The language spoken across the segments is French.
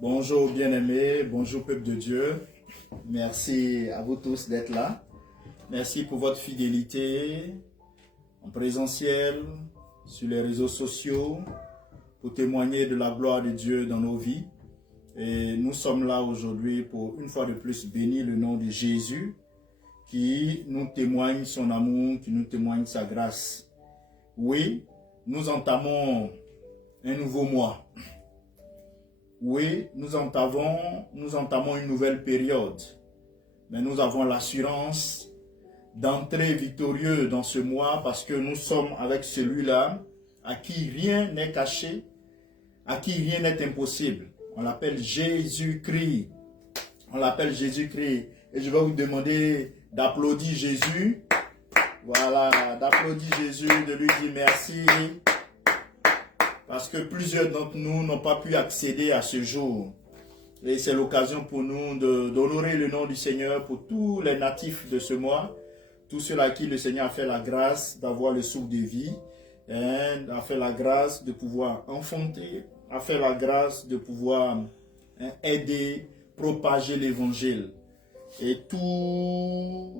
Bonjour bien-aimés, bonjour peuple de Dieu. Merci à vous tous d'être là. Merci pour votre fidélité en présentiel, sur les réseaux sociaux, pour témoigner de la gloire de Dieu dans nos vies. Et nous sommes là aujourd'hui pour une fois de plus bénir le nom de Jésus qui nous témoigne son amour, qui nous témoigne sa grâce. Oui, nous entamons un nouveau mois. Oui, nous entamons une nouvelle période, mais nous avons l'assurance d'entrer victorieux dans ce mois parce que nous sommes avec celui-là à qui rien n'est caché, à qui rien n'est impossible. On l'appelle Jésus-Christ. On l'appelle Jésus-Christ. Et je vais vous demander d'applaudir Jésus. Voilà, d'applaudir Jésus, de lui dire merci. Parce que plusieurs d'entre nous n'ont pas pu accéder à ce jour. Et c'est l'occasion pour nous d'honorer le nom du Seigneur pour tous les natifs de ce mois, tous ceux à qui le Seigneur a fait la grâce d'avoir le souffle de vie, a fait la grâce de pouvoir enfanter, a fait la grâce de pouvoir aider, propager l'évangile. Et tous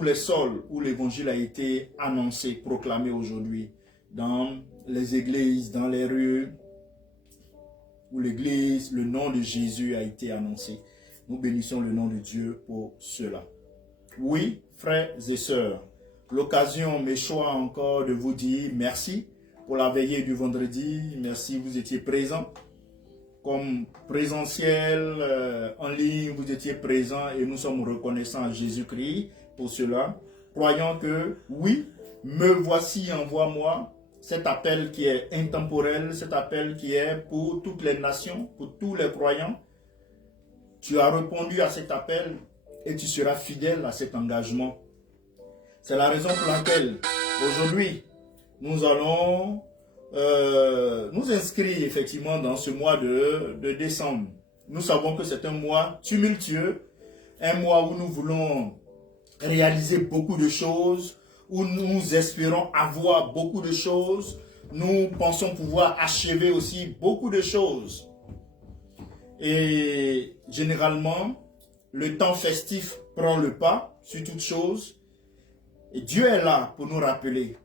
les sols où l'évangile a été annoncé, proclamé aujourd'hui, dans les églises, dans les rues, où l'église, le nom de Jésus a été annoncé. Nous bénissons le nom de Dieu pour cela. Oui, frères et sœurs, l'occasion m'échoit encore de vous dire merci pour la veillée du vendredi. Merci, vous étiez présents. Comme présentiel, en ligne, vous étiez présents et nous sommes reconnaissants à Jésus-Christ pour cela. Croyons que, oui, me voici, envoie-moi. Cet appel qui est intemporel, cet appel qui est pour toutes les nations, pour tous les croyants. Tu as répondu à cet appel et tu seras fidèle à cet engagement. C'est la raison pour laquelle aujourd'hui, nous allons nous inscrire effectivement dans ce mois de décembre. Nous savons que c'est un mois tumultueux, un mois où nous voulons réaliser beaucoup de choses, où nous espérons avoir beaucoup de choses. Nous pensons pouvoir achever aussi beaucoup de choses. Et généralement, le temps festif prend le pas sur toute chose. Et Dieu est là pour nous rappeler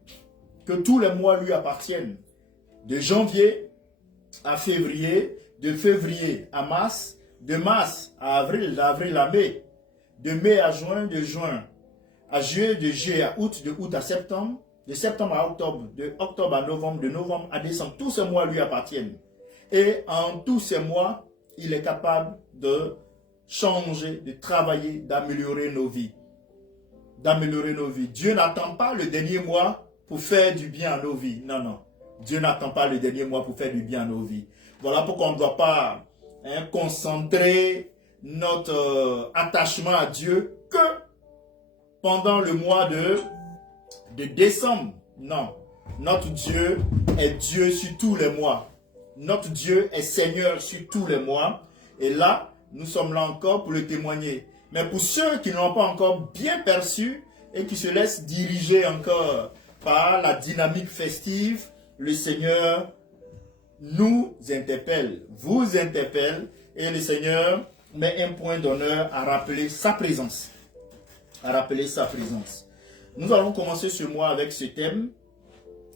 que tous les mois lui appartiennent. De janvier à février, de février à mars, de mars à avril, d'avril à mai, de mai à juin, de juin à juillet, de juillet à août, de août à septembre, de septembre à octobre, de octobre à novembre, de novembre à décembre. Tous ces mois lui appartiennent. Et en tous ces mois, il est capable de changer, de travailler, d'améliorer nos vies. D'améliorer nos vies. Dieu n'attend pas le dernier mois pour faire du bien à nos vies. Non, non. Dieu n'attend pas le dernier mois pour faire du bien à nos vies. Voilà pourquoi on ne doit pas concentrer notre attachement à Dieu que pendant le mois de décembre. Non, notre Dieu est Dieu sur tous les mois. Notre Dieu est Seigneur sur tous les mois. Et là, nous sommes là encore pour le témoigner. Mais pour ceux qui n'ont pas encore bien perçu et qui se laissent diriger encore par la dynamique festive, le Seigneur nous interpelle, vous interpelle, et le Seigneur met un point d'honneur à rappeler sa présence. À rappeler sa présence. Nous allons commencer ce mois avec ce thème: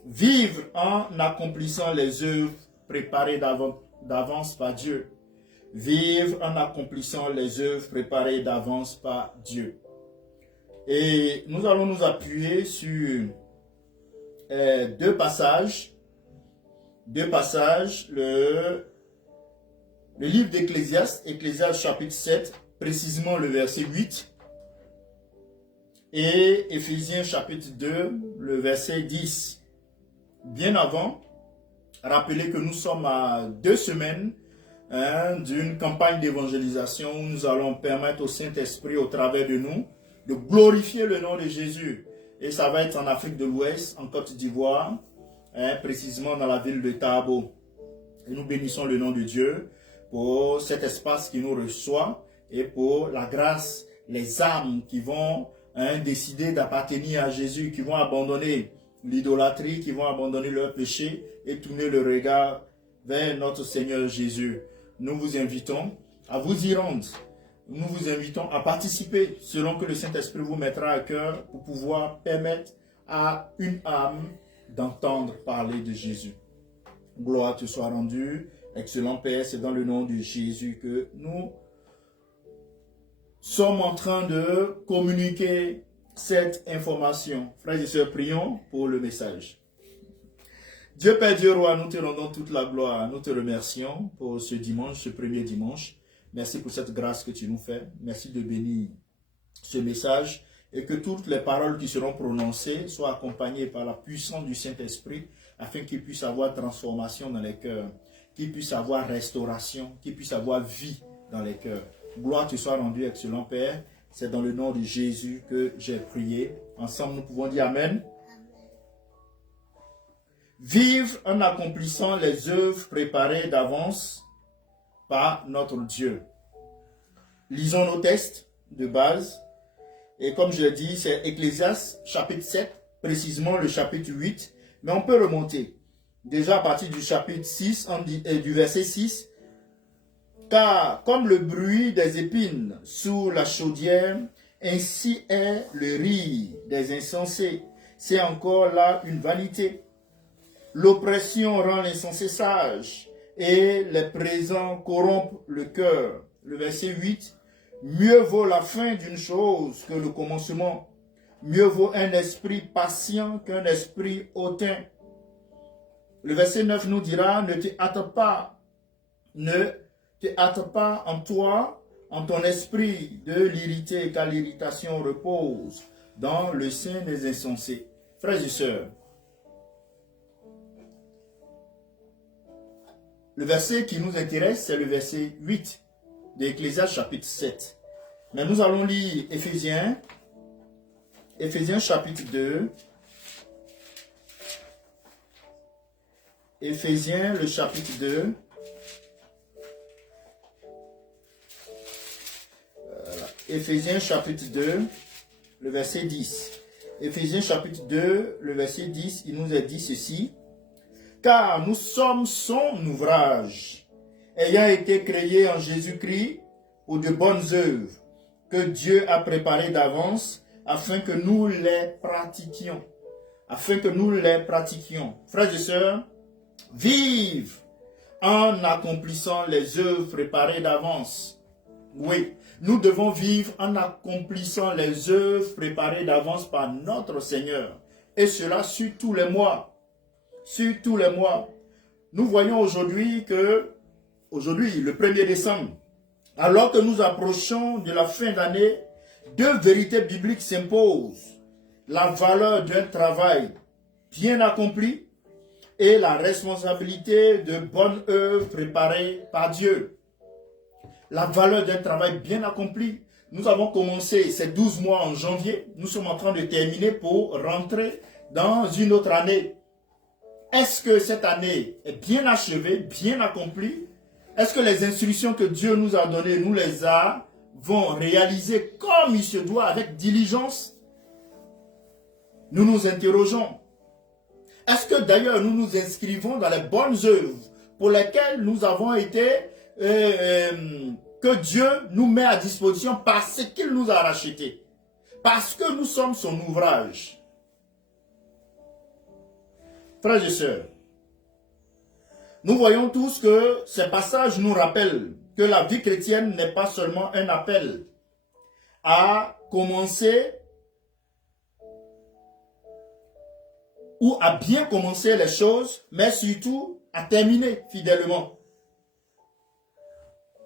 vivre en accomplissant les œuvres préparées d'avance par Dieu. Vivre en accomplissant les œuvres préparées d'avance par Dieu. Et nous allons nous appuyer sur deux passages. Le livre d'Ecclésiaste, Ecclésiaste chapitre 7, précisément le verset 8. Et Éphésiens chapitre 2, le verset 10. Bien avant, rappelez que nous sommes à 2 semaines d'une campagne d'évangélisation où nous allons permettre au Saint-Esprit, au travers de nous, de glorifier le nom de Jésus. Et ça va être en Afrique de l'Ouest, en Côte d'Ivoire, précisément dans la ville de Tabo. Et nous bénissons le nom de Dieu pour cet espace qui nous reçoit et pour la grâce, les âmes qui vont décider d'appartenir à Jésus, qui vont abandonner l'idolâtrie, qui vont abandonner leur péché et tourner le regard vers notre Seigneur Jésus. nous vous invitons à vous y rendre. Nous vous invitons à participer selon que le Saint-Esprit vous mettra à cœur pour pouvoir permettre à une âme d'entendre parler de Jésus. Gloire te soit rendue. Excellent Père, c'est dans le nom de Jésus que nous sommes en train de communiquer cette information. Frères et sœurs, prions pour le message. Dieu Père, Dieu Roi, nous te rendons toute la gloire. Nous te remercions pour ce dimanche, ce premier dimanche. Merci pour cette grâce que tu nous fais. Merci de bénir ce message et que toutes les paroles qui seront prononcées soient accompagnées par la puissance du Saint-Esprit afin qu'il puisse avoir transformation dans les cœurs, qu'il puisse avoir restauration, qu'il puisse avoir vie dans les cœurs. Gloire te soit rendue, excellent Père. C'est dans le nom de Jésus que j'ai prié. Ensemble, nous pouvons dire Amen. Vivre en accomplissant les œuvres préparées d'avance par notre Dieu. Lisons nos textes de base. Et comme je l'ai dit, c'est Ecclésiaste chapitre 7, précisément le chapitre 8. Mais on peut remonter. Déjà à partir du chapitre 6, du verset 6. Car comme le bruit des épines sous la chaudière, ainsi est le rire des insensés. C'est encore là une vanité. L'oppression rend l'insensé sage et les présents corrompent le cœur. Le verset 8. Mieux vaut la fin d'une chose que le commencement. Mieux vaut un esprit patient qu'un esprit hautain. Le verset 9 nous dira, ne te hâte pas en toi, en ton esprit de l'irriter, car l'irritation repose dans le sein des insensés. Frères et sœurs, le verset qui nous intéresse, c'est le verset 8 d'Ecclésiaste chapitre 7. Mais nous allons lire Éphésiens chapitre 2. Éphésiens le chapitre 2. Éphésiens chapitre 2, le verset 10. Éphésiens chapitre 2, le verset 10, il nous est dit ceci. Car nous sommes son ouvrage, ayant été créés en Jésus-Christ pour de bonnes œuvres, que Dieu a préparées d'avance, afin que nous les pratiquions. Afin que nous les pratiquions. Frères et sœurs, vive en accomplissant les œuvres préparées d'avance. Oui, nous devons vivre en accomplissant les œuvres préparées d'avance par notre Seigneur. Et cela sur tous les mois. Sur tous les mois. Nous voyons aujourd'hui que, le 1er décembre, alors que nous approchons de la fin d'année, deux vérités bibliques s'imposent. La valeur d'un travail bien accompli et la responsabilité de bonnes œuvres préparées par Dieu. La valeur d'un travail bien accompli. Nous avons commencé ces 12 mois en janvier. Nous sommes en train de terminer pour rentrer dans une autre année. Est-ce que cette année est bien achevée, bien accomplie? Est-ce que les instructions que Dieu nous a données, nous les avons réalisées comme il se doit, avec diligence? Nous nous interrogeons. Est-ce que d'ailleurs nous nous inscrivons dans les bonnes œuvres pour lesquelles nous avons été, que Dieu nous met à disposition parce qu'il nous a rachetés, parce que nous sommes son ouvrage? Frères et sœurs, nous voyons tous que ces passages nous rappellent que la vie chrétienne n'est pas seulement un appel à commencer ou à bien commencer les choses, mais surtout à terminer fidèlement.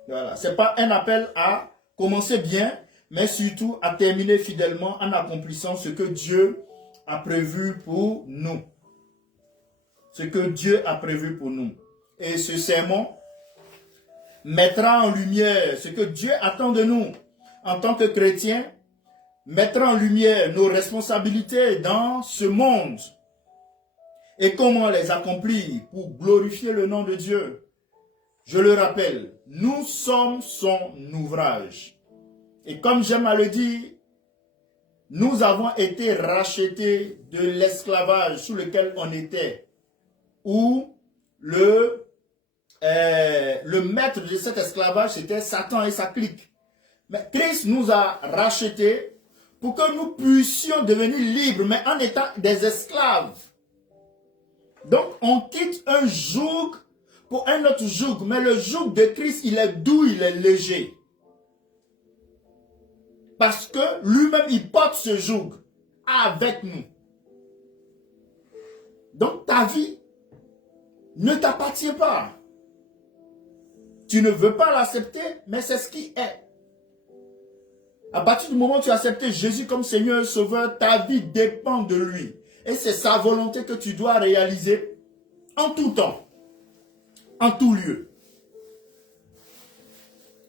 Voilà. Ce n'est pas un appel à commencer bien, mais surtout à terminer fidèlement en accomplissant ce que Dieu a prévu pour nous. Ce que Dieu a prévu pour nous. Et ce sermon mettra en lumière ce que Dieu attend de nous en tant que chrétiens, mettra en lumière nos responsabilités dans ce monde et comment les accomplir pour glorifier le nom de Dieu. Je le rappelle, nous sommes son ouvrage. Et comme j'aime à le dire, nous avons été rachetés de l'esclavage sous lequel on était, où le le maître de cet esclavage, c'était Satan et sa clique. Mais Christ nous a rachetés pour que nous puissions devenir libres, mais en étant des esclaves. Donc, on quitte un joug pour un autre joug. Mais le joug de Christ, il est doux, il est léger. Parce que lui-même, il porte ce joug avec nous. Donc, ta vie ne t'appartient pas. Tu ne veux pas l'accepter, mais c'est ce qui est. À partir du moment où tu as accepté Jésus comme Seigneur et Sauveur, ta vie dépend de lui. Et c'est sa volonté que tu dois réaliser en tout temps, en tout lieu.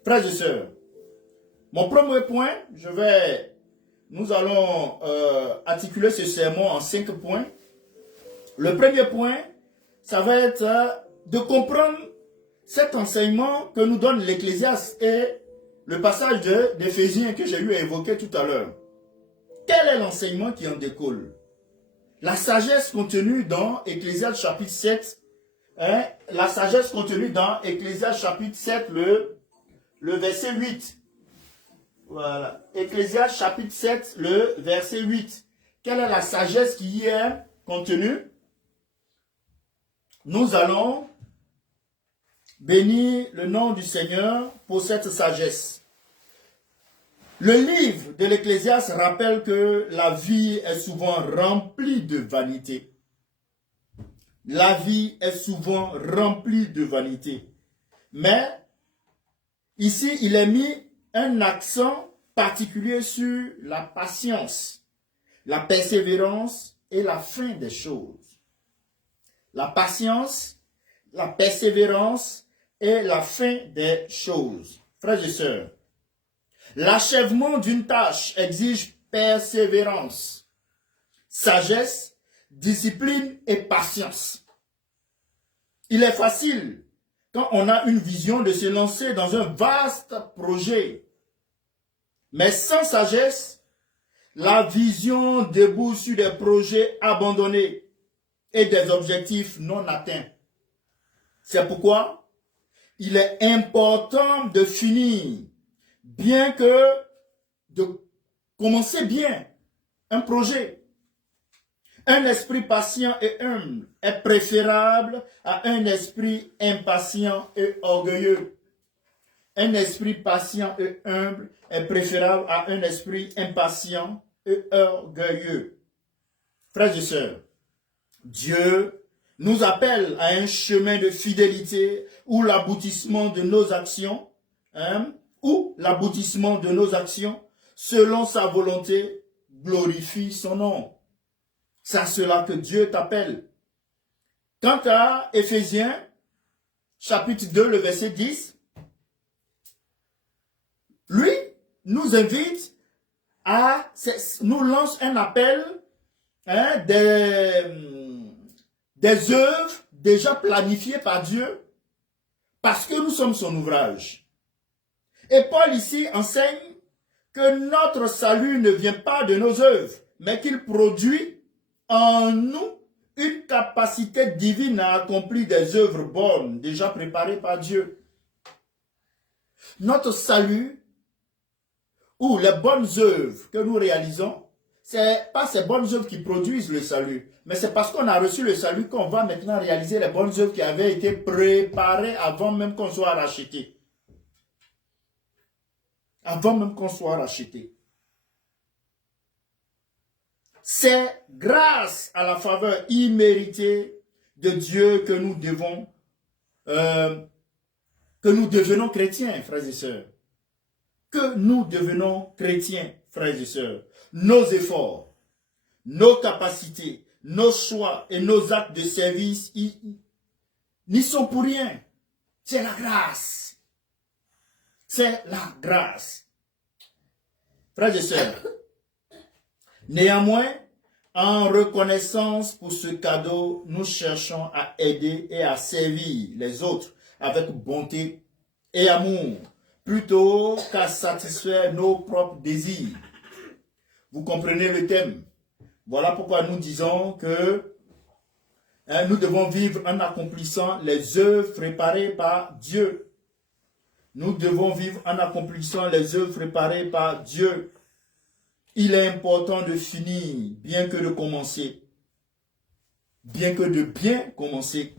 Frères et sœurs, mon premier point, nous allons articuler ce sermon en 5 points. Le premier point, ça va être de comprendre cet enseignement que nous donne l'Ecclésiaste et le passage d'Éphésiens que j'ai eu à évoquer tout à l'heure. Quel est l'enseignement qui en découle? La sagesse contenue dans Ecclésiaste chapitre 7, la sagesse contenue dans Ecclésiaste chapitre 7, le verset 8. Voilà. Ecclésiaste chapitre 7, le verset 8. Quelle est la sagesse qui y est contenue? Nous allons bénir le nom du Seigneur pour cette sagesse. Le livre de l'Ecclésiaste rappelle que la vie est souvent remplie de vanité. La vie est souvent remplie de vanité. Mais ici, il est mis un accent particulier sur la patience, la persévérance et la fin des choses. La patience, la persévérance et la fin des choses. Frères et sœurs, l'achèvement d'une tâche exige persévérance, sagesse, discipline et patience. Il est facile, quand on a une vision, de se lancer dans un vaste projet. Mais sans sagesse, la vision débouche sur des projets abandonnés et des objectifs non atteints. C'est pourquoi il est important de finir, bien que de commencer bien un projet. Un esprit patient et humble est préférable à un esprit impatient et orgueilleux. Un esprit patient et humble est préférable à un esprit impatient et orgueilleux. Frères et sœurs, Dieu nous appelle à un chemin de fidélité où l'aboutissement de nos actions, selon sa volonté, glorifie son nom. C'est à cela que Dieu t'appelle. Quant à Éphésiens, chapitre 2, le verset 10, lui nous invite nous lance un appel des œuvres déjà planifiées par Dieu parce que nous sommes son ouvrage. Et Paul ici enseigne que notre salut ne vient pas de nos œuvres, mais qu'il produit en nous une capacité divine à accomplir des œuvres bonnes déjà préparées par Dieu. Notre salut ou les bonnes œuvres que nous réalisons, c'est pas ces bonnes œuvres qui produisent le salut, mais c'est parce qu'on a reçu le salut qu'on va maintenant réaliser les bonnes œuvres qui avaient été préparées avant même qu'on soit racheté. Avant même qu'on soit racheté. C'est grâce à la faveur imméritée de Dieu que nous devenons chrétiens, frères et sœurs. Que nous devenons chrétiens, frères et sœurs. Nos efforts, nos capacités, nos choix et nos actes de service n'y sont pour rien. C'est la grâce. C'est la grâce. Frères et sœurs, néanmoins, en reconnaissance pour ce cadeau, nous cherchons à aider et à servir les autres avec bonté et amour, plutôt qu'à satisfaire nos propres désirs. Vous comprenez le thème. Voilà pourquoi nous disons que Hein, nous devons vivre en accomplissant les œuvres préparées par Dieu. Nous devons vivre en accomplissant les œuvres préparées par Dieu. Il est important de finir, bien que de commencer. Bien que de bien commencer.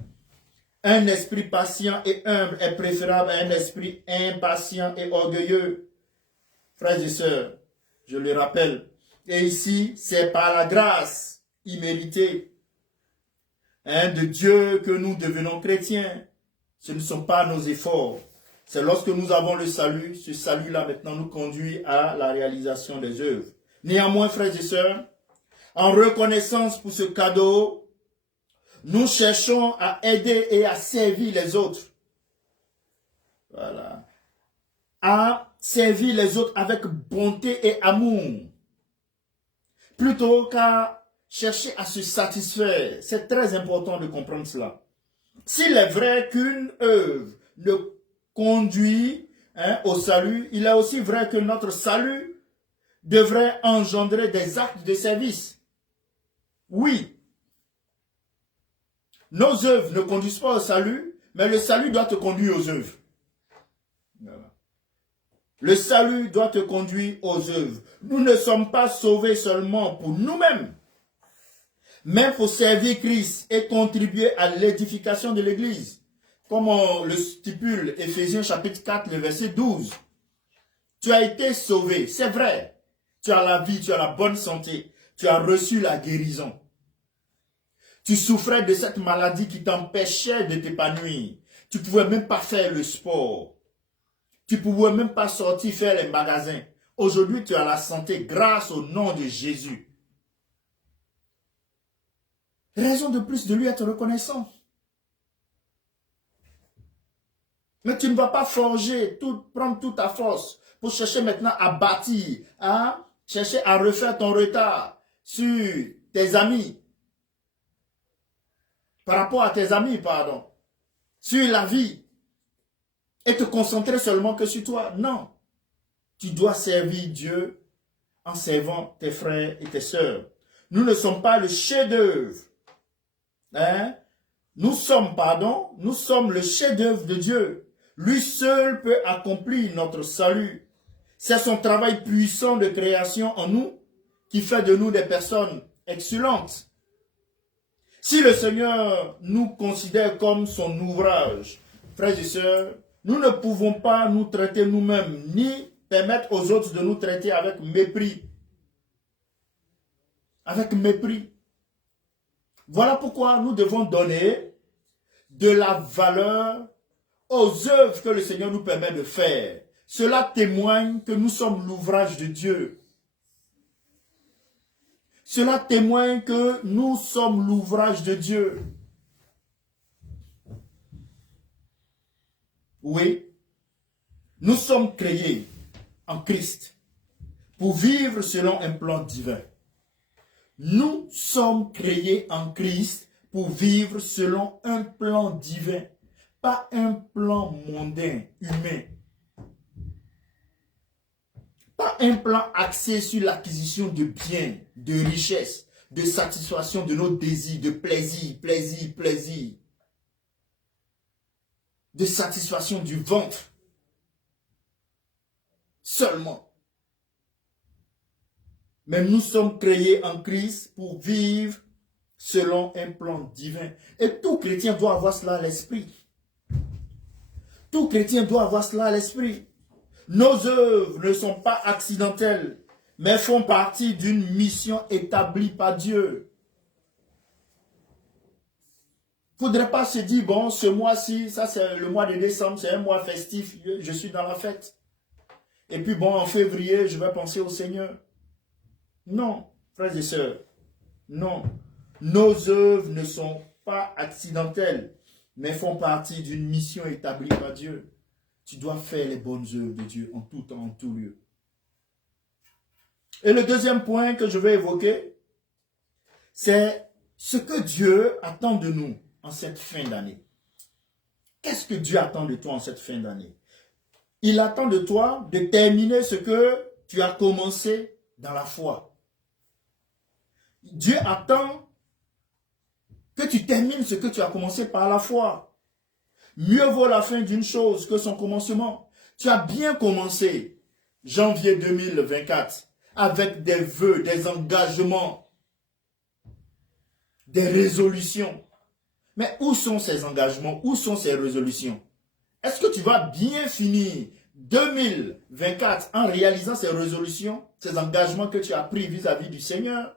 Un esprit patient et humble est préférable à un esprit impatient et orgueilleux. Frères et sœurs, je le rappelle. Et ici, c'est par la grâce imméritée de Dieu que nous devenons chrétiens. Ce ne sont pas nos efforts. C'est lorsque nous avons le salut, ce salut-là maintenant nous conduit à la réalisation des œuvres. Néanmoins, frères et sœurs, en reconnaissance pour ce cadeau, nous cherchons à aider et à servir les autres. Voilà. À servir les autres avec bonté et amour. Plutôt qu'à chercher à se satisfaire. C'est très important de comprendre cela. S'il est vrai qu'une œuvre ne conduit au salut, il est aussi vrai que notre salut devrait engendrer des actes de service. Oui. Nos œuvres ne conduisent pas au salut, mais le salut doit te conduire aux œuvres. Voilà. Le salut doit te conduire aux œuvres. Nous ne sommes pas sauvés seulement pour nous-mêmes, mais pour servir Christ et contribuer à l'édification de l'Église. Comme on le stipule, Éphésiens chapitre 4, le verset 12. Tu as été sauvé, c'est vrai. Tu as la vie, tu as la bonne santé. Tu as reçu la guérison. Tu souffrais de cette maladie qui t'empêchait de t'épanouir. Tu ne pouvais même pas faire le sport. Tu ne pouvais même pas sortir faire les magasins. Aujourd'hui, tu as la santé grâce au nom de Jésus. Raison de plus de lui être reconnaissant. Mais tu ne vas pas forger, prendre toute ta force pour chercher maintenant à bâtir, à chercher à refaire ton retard sur tes amis. Par rapport à tes amis, pardon. Sur la vie. Et te concentrer seulement que sur toi. Non. Tu dois servir Dieu en servant tes frères et tes sœurs. Nous ne sommes pas le chef-d'œuvre. Nous sommes le chef-d'œuvre de Dieu. Lui seul peut accomplir notre salut. C'est son travail puissant de création en nous qui fait de nous des personnes excellentes. Si le Seigneur nous considère comme son ouvrage, frères et sœurs, nous ne pouvons pas nous traiter nous-mêmes, ni permettre aux autres de nous traiter avec mépris. Avec mépris. Voilà pourquoi nous devons donner de la valeur aux œuvres que le Seigneur nous permet de faire. Cela témoigne que nous sommes l'ouvrage de Dieu. Cela témoigne que nous sommes l'ouvrage de Dieu. Oui, nous sommes créés en Christ pour vivre selon un plan divin. Nous sommes créés en Christ pour vivre selon un plan divin, pas un plan mondain, humain. Pas un plan axé sur l'acquisition de biens, de richesses, de satisfaction de nos désirs, de plaisir, plaisir, plaisir. De satisfaction du ventre. Seulement. Mais nous sommes créés en Christ pour vivre selon un plan divin. Et tout chrétien doit avoir cela à l'esprit. Tout chrétien doit avoir cela à l'esprit. Nos œuvres ne sont pas accidentelles, mais font partie d'une mission établie par Dieu. Il ne faudrait pas se dire, bon, ce mois-ci, ça c'est le mois de décembre, c'est un mois festif, je suis dans la fête. Et puis bon, en février, je vais penser au Seigneur. Non, frères et sœurs, non. Nos œuvres ne sont pas accidentelles, mais font partie d'une mission établie par Dieu. Tu dois faire les bonnes œuvres de Dieu en tout temps, en tout lieu. Et le deuxième point que je vais évoquer, c'est ce que Dieu attend de nous en cette fin d'année. Qu'est-ce que Dieu attend de toi en cette fin d'année? Il attend de toi de terminer ce que tu as commencé dans la foi. Dieu attend Que tu termines ce que tu as commencé par la foi. Mieux vaut la fin d'une chose que son commencement. Tu as bien commencé, janvier 2024, avec des vœux, des engagements, des résolutions. Mais où sont ces engagements? Où sont ces résolutions? Est-ce que tu vas bien finir 2024 en réalisant ces résolutions, ces engagements que tu as pris vis-à-vis du Seigneur?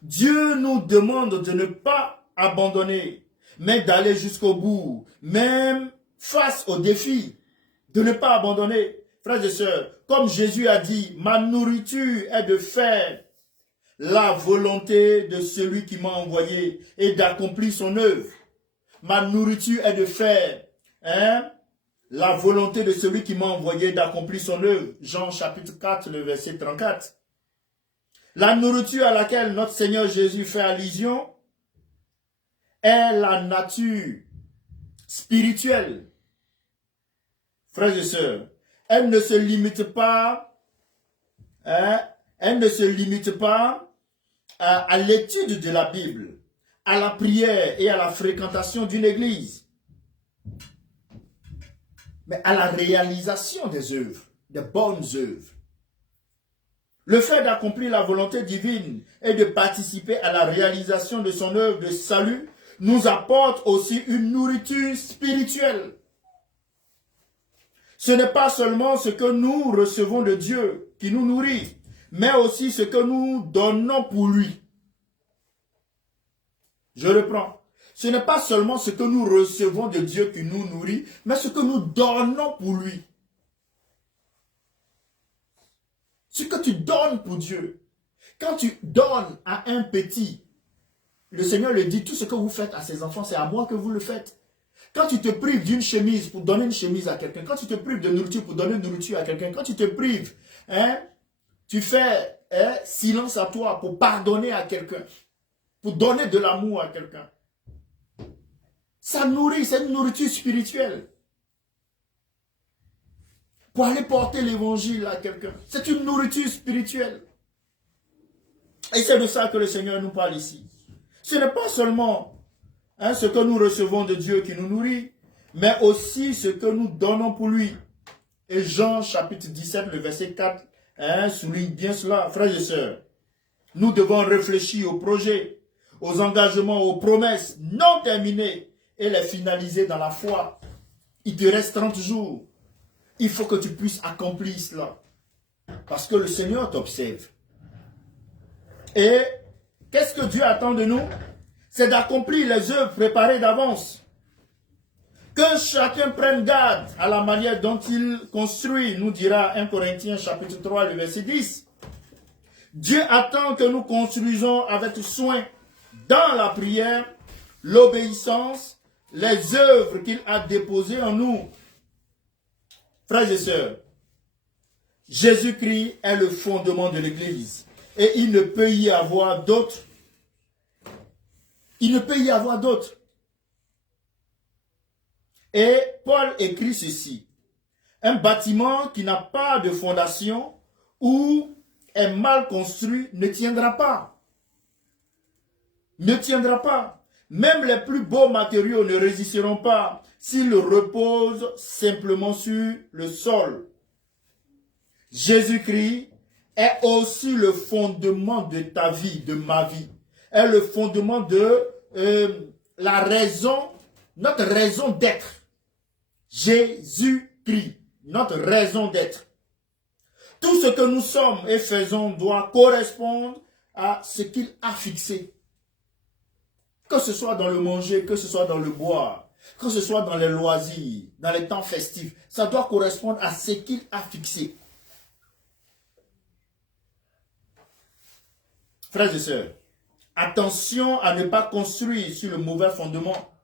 Dieu nous demande de ne pas abandonner, mais d'aller jusqu'au bout, même face aux défis, de ne pas abandonner. Frères et sœurs, comme Jésus a dit, ma nourriture est de faire la volonté de celui qui m'a envoyé et d'accomplir son œuvre. Ma nourriture est de faire la volonté de celui qui m'a envoyé d'accomplir son œuvre. Jean chapitre 4, le verset 34. La nourriture à laquelle notre Seigneur Jésus fait allusion est la nature spirituelle. Frères et sœurs, elle ne se limite pas, à l'étude de la Bible, à la prière et à la fréquentation d'une église, mais à la réalisation des œuvres, des bonnes œuvres. Le fait d'accomplir la volonté divine et de participer à la réalisation de son œuvre de salut nous apporte aussi une nourriture spirituelle. Ce n'est pas seulement ce que nous recevons de Dieu qui nous nourrit, mais aussi ce que nous donnons pour lui. Je reprends. Ce n'est pas seulement ce que nous recevons de Dieu qui nous nourrit, mais ce que nous donnons pour lui. Ce que tu donnes pour Dieu. Quand tu donnes à un petit, le Seigneur le dit, tout ce que vous faites à ses enfants, c'est à moi que vous le faites. Quand tu te prives d'une chemise pour donner une chemise à quelqu'un, quand tu te prives de nourriture pour donner une nourriture à quelqu'un, quand tu te prives, tu fais silence à toi pour pardonner à quelqu'un, pour donner de l'amour à quelqu'un. Ça nourrit, c'est une nourriture spirituelle. Pour aller porter l'évangile à quelqu'un. C'est une nourriture spirituelle. Et c'est de ça que le Seigneur nous parle ici. Ce n'est pas seulement ce que nous recevons de Dieu qui nous nourrit, mais aussi ce que nous donnons pour lui. Et Jean chapitre 17, le verset 4, souligne bien cela, frères et sœurs. Nous devons réfléchir aux projets, aux engagements, aux promesses non terminées et les finaliser dans la foi. Il te reste 30 jours. Il faut que tu puisses accomplir cela. Parce que le Seigneur t'observe. Et qu'est-ce que Dieu attend de nous? C'est d'accomplir les œuvres préparées d'avance. Que chacun prenne garde à la manière dont il construit, nous dira 1 Corinthiens chapitre 3, le verset 10. Dieu attend que nous construisons avec soin dans la prière, l'obéissance, les œuvres qu'il a déposées en nous. Frères et sœurs, Jésus-Christ est le fondement de l'Église et il ne peut y avoir d'autre. Il ne peut y avoir d'autre. Et Paul écrit ceci. Un bâtiment qui n'a pas de fondation ou est mal construit ne tiendra pas. Ne tiendra pas. Même les plus beaux matériaux ne résisteront pas s'ils reposent simplement sur le sol. Jésus-Christ est aussi le fondement de ta vie, de ma vie. Est le fondement de la raison, notre raison d'être. Jésus-Christ, notre raison d'être. Tout ce que nous sommes et faisons doit correspondre à ce qu'il a fixé. Que ce soit dans le manger, que ce soit dans le boire, que ce soit dans les loisirs, dans les temps festifs, ça doit correspondre à ce qu'il a fixé. Frères et sœurs, attention à ne pas construire sur le mauvais fondement.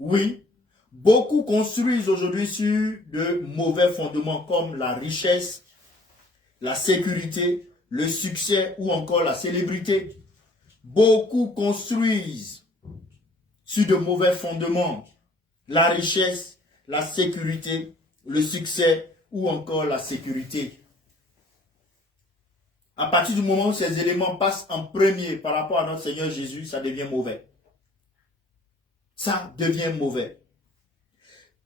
Oui, beaucoup construisent aujourd'hui sur de mauvais fondements comme la richesse, la sécurité, le succès ou encore la célébrité. Beaucoup construisent sur de mauvais fondements la richesse, la sécurité, le succès ou encore la sécurité. À partir du moment où ces éléments passent en premier par rapport à notre Seigneur Jésus, ça devient mauvais. Ça devient mauvais.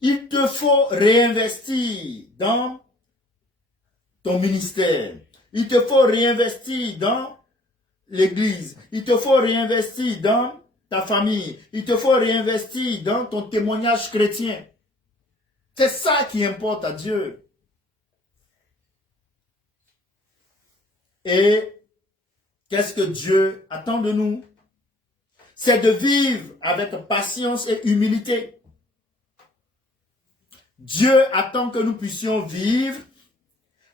Il te faut réinvestir dans ton ministère. Il te faut réinvestir dans l'église. Il te faut réinvestir dans ta famille. Il te faut réinvestir dans ton témoignage chrétien. C'est ça qui importe à Dieu. Et qu'est-ce que Dieu attend de nous? C'est de vivre avec patience et humilité. Dieu attend que nous puissions vivre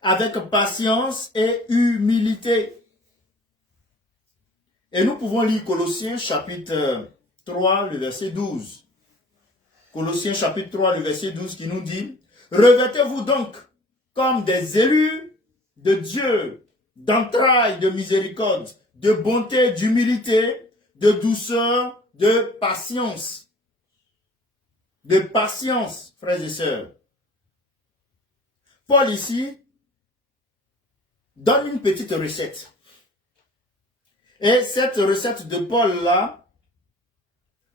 avec patience et humilité. Et nous pouvons lire Colossiens chapitre 3, le verset 12. Colossiens chapitre 3, le verset 12 qui nous dit: revêtez-vous donc comme des élus de Dieu, d'entrailles de miséricorde, de bonté, d'humilité, de douceur, de patience. De patience, frères et sœurs. Paul ici donne une petite recette. Et cette recette de Paul là,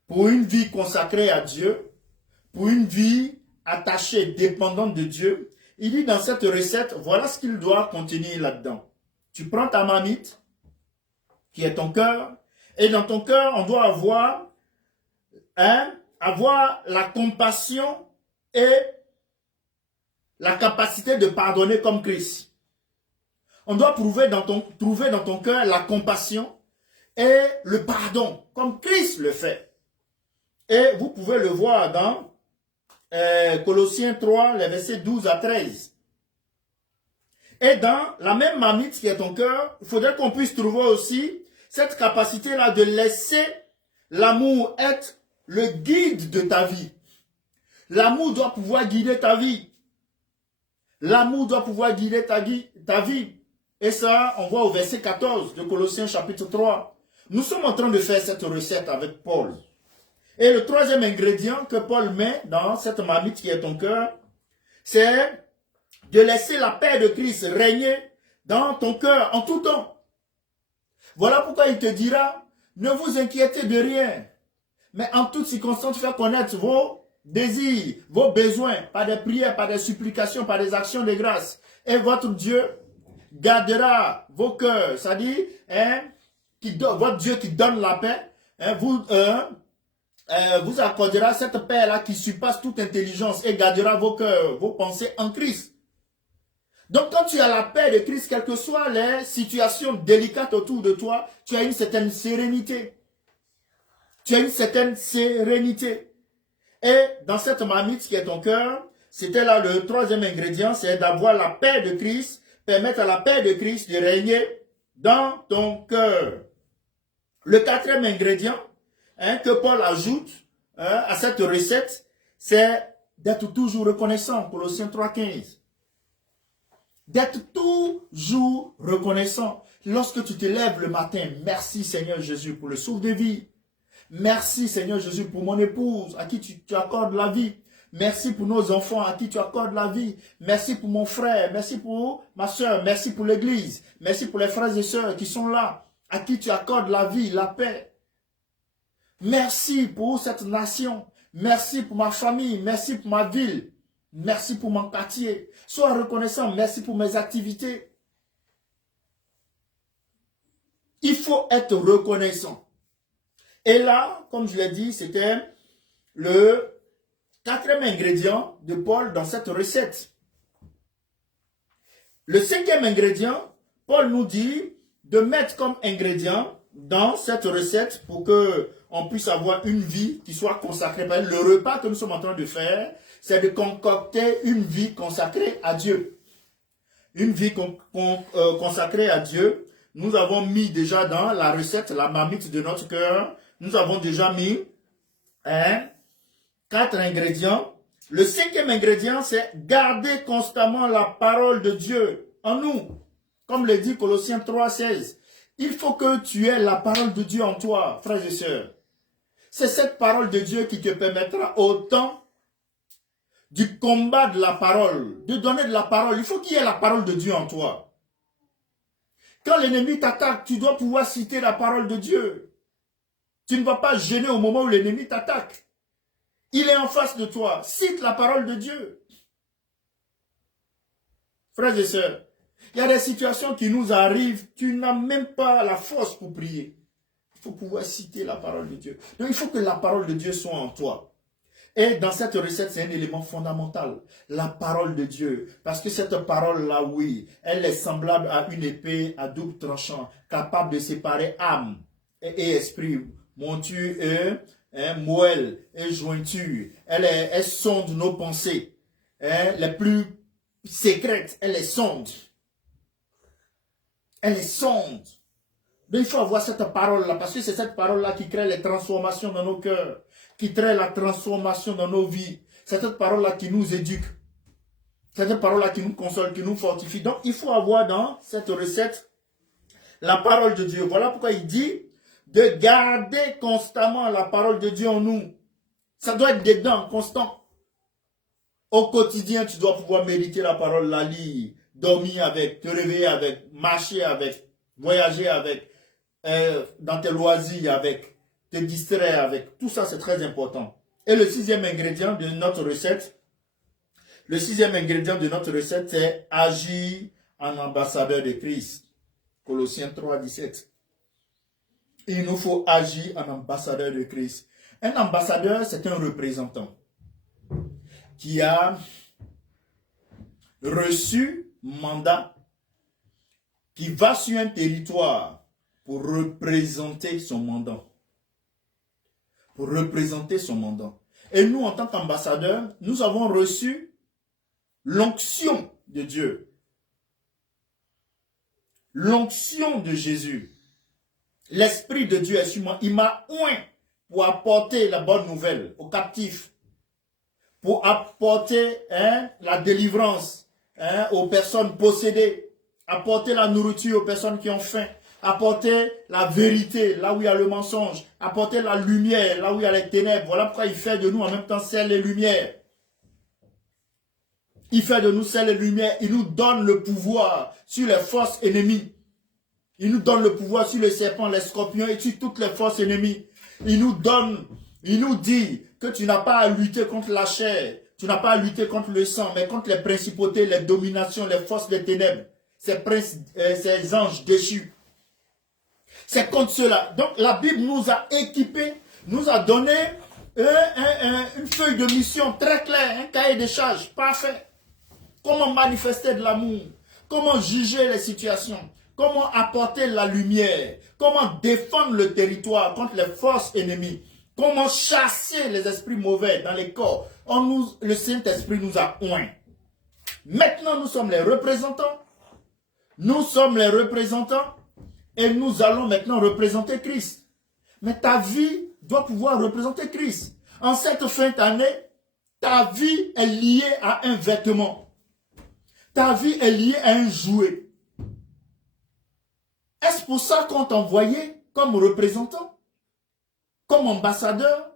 pour une vie consacrée à Dieu, pour une vie attachée, dépendante de Dieu, il dit dans cette recette, voilà ce qu'il doit contenir là-dedans. Tu prends ta marmite, qui est ton cœur, et dans ton cœur, on doit avoir la compassion et la capacité de pardonner comme Christ. On doit trouver dans ton cœur la compassion et le pardon, comme Christ le fait. Et vous pouvez le voir dans Colossiens 3, les versets 12 à 13. Et dans la même marmite qui est ton cœur, il faudrait qu'on puisse trouver aussi cette capacité-là de laisser l'amour être le guide de ta vie. L'amour doit pouvoir guider ta vie. L'amour doit pouvoir guider ta vie. Et ça, on voit au verset 14 de Colossiens chapitre 3. Nous sommes en train de faire cette recette avec Paul. Et le troisième ingrédient que Paul met dans cette marmite qui est ton cœur, c'est de laisser la paix de Christ régner dans ton cœur en tout temps. Voilà pourquoi il te dira, ne vous inquiétez de rien, mais en toutes circonstances, faire connaître vos désirs, vos besoins, par des prières, par des supplications, par des actions de grâce. Et votre Dieu gardera vos cœurs, c'est-à-dire, votre Dieu qui donne la paix, vous accordera cette paix-là qui surpasse toute intelligence et gardera vos cœurs, vos pensées en Christ. Donc quand tu as la paix de Christ, quelles que soient les situations délicates autour de toi, tu as une certaine sérénité. Tu as une certaine sérénité. Et dans cette marmite qui est ton cœur, c'était là le troisième ingrédient, c'est d'avoir la paix de Christ, permettre à la paix de Christ de régner dans ton cœur. Le quatrième ingrédient que Paul ajoute à cette recette, c'est d'être toujours reconnaissant. Colossiens 3,15. D'être toujours reconnaissant. Lorsque tu te lèves le matin, merci Seigneur Jésus pour le souffle de vie. Merci Seigneur Jésus pour mon épouse à qui tu accordes la vie. Merci pour nos enfants à qui tu accordes la vie. Merci pour mon frère. Merci pour ma soeur. Merci pour l'église. Merci pour les frères et sœurs qui sont là, à qui tu accordes la vie, la paix. Merci pour cette nation. Merci pour ma famille. Merci pour ma ville. Merci pour mon quartier. Sois reconnaissant. Merci pour mes activités. Il faut être reconnaissant. Et là, comme je l'ai dit, c'était le quatrième ingrédient de Paul dans cette recette. Le cinquième ingrédient, Paul nous dit de mettre comme ingrédient dans cette recette pour qu'on puisse avoir une vie qui soit consacrée. Le repas que nous sommes en train de faire, c'est de concocter une vie consacrée à Dieu. Une vie consacrée à Dieu. Nous avons mis déjà dans la recette, la marmite de notre cœur, nous avons déjà mis 4 ingrédients. Le cinquième ingrédient, c'est garder constamment la parole de Dieu en nous. Comme le dit Colossiens 3,16. Il faut que tu aies la parole de Dieu en toi, frères et sœurs. C'est cette parole de Dieu qui te permettra au temps du combat de la parole, de donner de la parole. Il faut qu'il y ait la parole de Dieu en toi. Quand l'ennemi t'attaque, tu dois pouvoir citer la parole de Dieu. Tu ne vas pas gêner au moment où l'ennemi t'attaque. Il est en face de toi. Cite la parole de Dieu. Frères et sœurs, il y a des situations qui nous arrivent, tu n'as même pas la force pour prier. Il faut pouvoir citer la parole de Dieu. Donc il faut que la parole de Dieu soit en toi. Et dans cette recette, c'est un élément fondamental. La parole de Dieu. Parce que cette parole-là, oui, elle est semblable à une épée à double tranchant, capable de séparer âme et esprit, monture et moelle et jointure. Elle sonde nos pensées. Les plus secrètes, elle est sonde. Elle est sonde. Donc il faut avoir cette parole-là, parce que c'est cette parole-là qui crée les transformations dans nos cœurs, qui crée la transformation dans nos vies. C'est cette parole-là qui nous éduque. C'est cette parole-là qui nous console, qui nous fortifie. Donc il faut avoir dans cette recette la parole de Dieu. Voilà pourquoi il dit de garder constamment la parole de Dieu en nous. Ça doit être dedans, constant. Au quotidien, tu dois pouvoir méditer la parole, la lire, dormir avec, te réveiller avec, marcher avec, voyager avec, dans tes loisirs avec, te distraire avec. Tout ça, c'est très important. Et le sixième ingrédient de notre recette, c'est agir en ambassadeur de Christ. Colossiens 3, 17. Il nous faut agir en ambassadeur de Christ. Un ambassadeur, c'est un représentant qui a reçu mandat, qui va sur un territoire pour représenter son mandat. Pour représenter son mandat. Et nous, en tant qu'ambassadeurs, nous avons reçu l'onction de Dieu. L'onction de Jésus. L'Esprit de Dieu est sur moi. Il m'a oint pour apporter la bonne nouvelle aux captifs. Pour apporter la délivrance aux personnes possédées. Apporter la nourriture aux personnes qui ont faim. Apporter la vérité là où il y a le mensonge. Apporter la lumière là où il y a les ténèbres. Voilà pourquoi il fait de nous en même temps sel et lumière. Il fait de nous sel et lumière. Il nous donne le pouvoir sur les forces ennemies. Il nous donne le pouvoir sur les serpents, les scorpions et sur toutes les forces ennemies. Il nous dit que tu n'as pas à lutter contre la chair. Tu n'as pas à lutter contre le sang, mais contre les principautés, les dominations, les forces des ténèbres. Ces anges déchus. C'est contre cela. Donc la Bible nous a équipés, nous a donné une feuille de mission très claire, un cahier de charges parfait. Comment manifester de l'amour, comment juger les situations, comment apporter la lumière, comment défendre le territoire contre les forces ennemies, comment chasser les esprits mauvais dans les corps. Le Saint-Esprit nous a oints. Maintenant, nous sommes les représentants. Nous sommes les représentants et nous allons maintenant représenter Christ. Mais ta vie doit pouvoir représenter Christ. En cette fin d'année, ta vie est liée à un vêtement. Ta vie est liée à un jouet. Est-ce pour ça qu'on t'a envoyé comme représentant? Comme ambassadeur?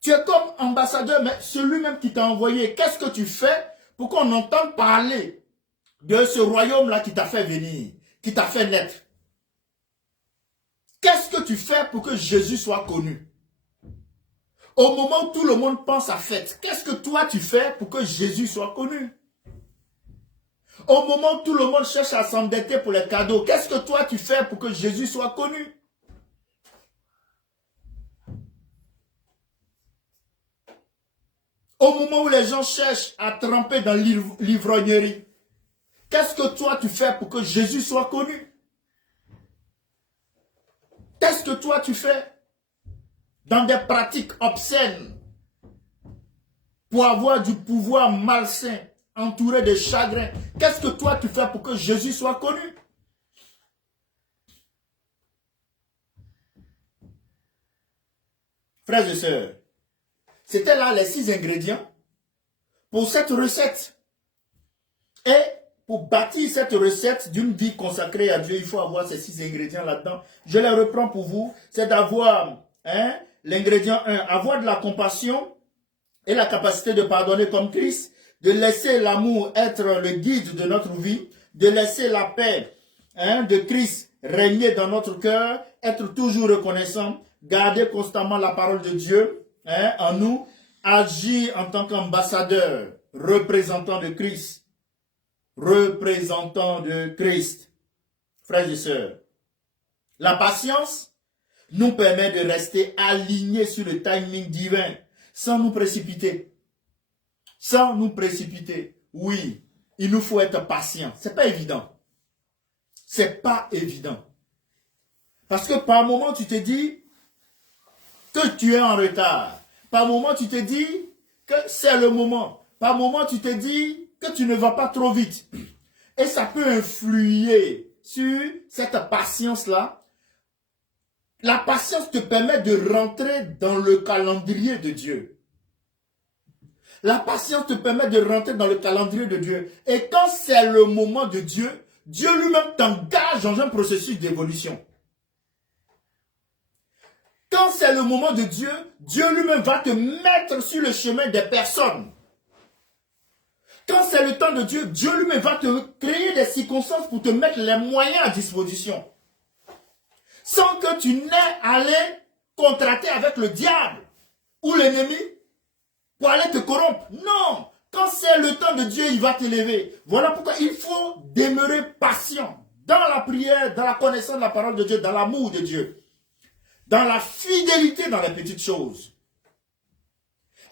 Tu es comme ambassadeur, mais celui-même qui t'a envoyé, qu'est-ce que tu fais pour qu'on entende parler de ce royaume-là qui t'a fait venir, qui t'a fait naître? Qu'est-ce que tu fais pour que Jésus soit connu? Au moment où tout le monde pense à fête, qu'est-ce que toi tu fais pour que Jésus soit connu? Au moment où tout le monde cherche à s'endetter pour les cadeaux, qu'est-ce que toi tu fais pour que Jésus soit connu? Au moment où les gens cherchent à tremper dans l'ivrognerie, qu'est-ce que toi tu fais pour que Jésus soit connu? Qu'est-ce que toi tu fais dans des pratiques obscènes pour avoir du pouvoir malsain, entouré de chagrin? Qu'est-ce que toi tu fais pour que Jésus soit connu? Frères et sœurs, c'était là les 6 ingrédients pour cette recette. Et pour bâtir cette recette d'une vie consacrée à Dieu, il faut avoir ces 6 ingrédients là-dedans. Je les reprends pour vous. C'est d'avoir l'ingrédient 1, avoir de la compassion et la capacité de pardonner comme Christ, de laisser l'amour être le guide de notre vie, de laisser la paix de Christ régner dans notre cœur, être toujours reconnaissant, garder constamment la parole de Dieu en nous, agir en tant qu'ambassadeur, représentant de Christ. Représentant de Christ. Frères et sœurs, la patience nous permet de rester alignés sur le timing divin, sans nous précipiter. Sans nous précipiter. Oui, il nous faut être patient. C'est pas évident. C'est pas évident. Parce que par moment, tu te dis que tu es en retard. Par moment, tu te dis que c'est le moment. Par moment, tu te dis que tu ne vas pas trop vite. Et ça peut influer sur cette patience-là. La patience te permet de rentrer dans le calendrier de Dieu. La patience te permet de rentrer dans le calendrier de Dieu. Et quand c'est le moment de Dieu, Dieu lui-même t'engage dans un processus d'évolution. Quand c'est le moment de Dieu, Dieu lui-même va te mettre sur le chemin des personnes. Quand c'est le temps de Dieu, Dieu lui-même va te créer des circonstances pour te mettre les moyens à disposition. Sans que tu n'aies à aller contracter avec le diable ou l'ennemi pour aller te corrompre. Non! Quand c'est le temps de Dieu, il va t'élever. Voilà pourquoi il faut demeurer patient dans la prière, dans la connaissance de la parole de Dieu, dans l'amour de Dieu, dans la fidélité dans les petites choses.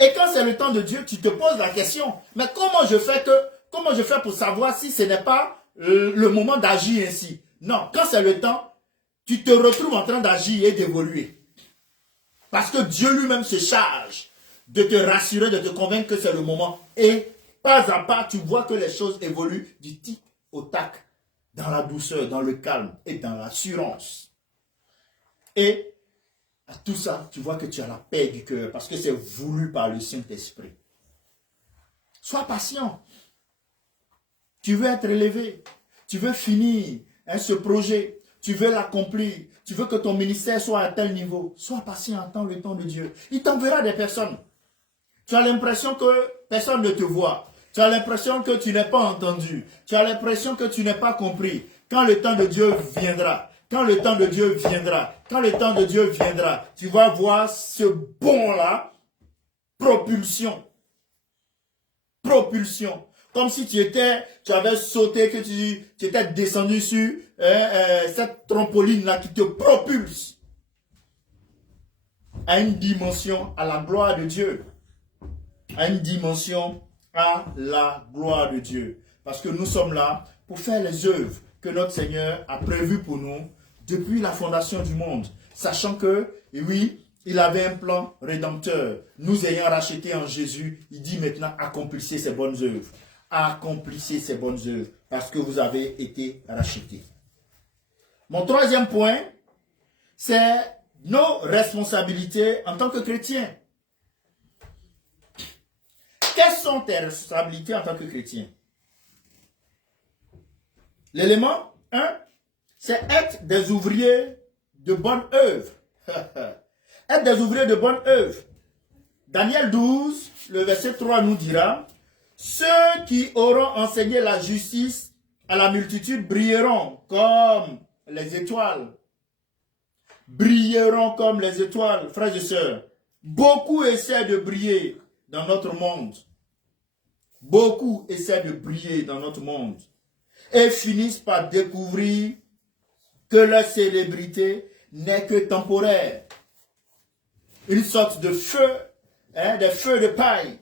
Et quand c'est le temps de Dieu, tu te poses la question, mais comment je fais pour savoir si ce n'est pas le moment d'agir ainsi? Non, quand c'est le temps, tu te retrouves en train d'agir et d'évoluer. Parce que Dieu lui-même se charge de te rassurer, de te convaincre que c'est le moment. Et pas à pas, tu vois que les choses évoluent du tic au tac, dans la douceur, dans le calme et dans l'assurance. Et à tout ça, tu vois que tu as la paix du cœur parce que c'est voulu par le Saint-Esprit. Sois patient. Tu veux être élevé. Tu veux finir ce projet. Tu veux l'accomplir. Tu veux que ton ministère soit à tel niveau. Sois patient, attends le temps de Dieu. Il t'enverra des personnes. Tu as l'impression que personne ne te voit. Tu as l'impression que tu n'es pas entendu. Tu as l'impression que tu n'es pas compris. Quand le temps de Dieu viendra, quand le temps de Dieu viendra, quand le temps de Dieu viendra, tu vas voir ce bond-là, propulsion. Propulsion. Comme si tu avais sauté, que tu étais descendu sur cette trampoline-là qui te propulse à une dimension, à la gloire de Dieu. À une dimension à la gloire de Dieu. Parce que nous sommes là pour faire les œuvres que notre Seigneur a prévues pour nous depuis la fondation du monde. Sachant que, oui, il avait un plan rédempteur. Nous ayant racheté en Jésus, il dit maintenant accomplissez ces bonnes œuvres. Accomplissez ces bonnes œuvres parce que vous avez été rachetés. Mon troisième point, c'est nos responsabilités en tant que chrétiens. Quelles sont tes responsabilités en tant que chrétien? L'élément 1, c'est être des ouvriers de bonne œuvre. Être des ouvriers de bonne œuvre. Daniel 12, le verset 3 nous dira, ceux qui auront enseigné la justice à la multitude brilleront comme les étoiles. Brilleront comme les étoiles, frères et sœurs. Beaucoup essaient de briller dans notre monde. Beaucoup essaient de briller dans notre monde et finissent par découvrir que leur célébrité n'est que temporaire. Une sorte de feu, des feux de paille.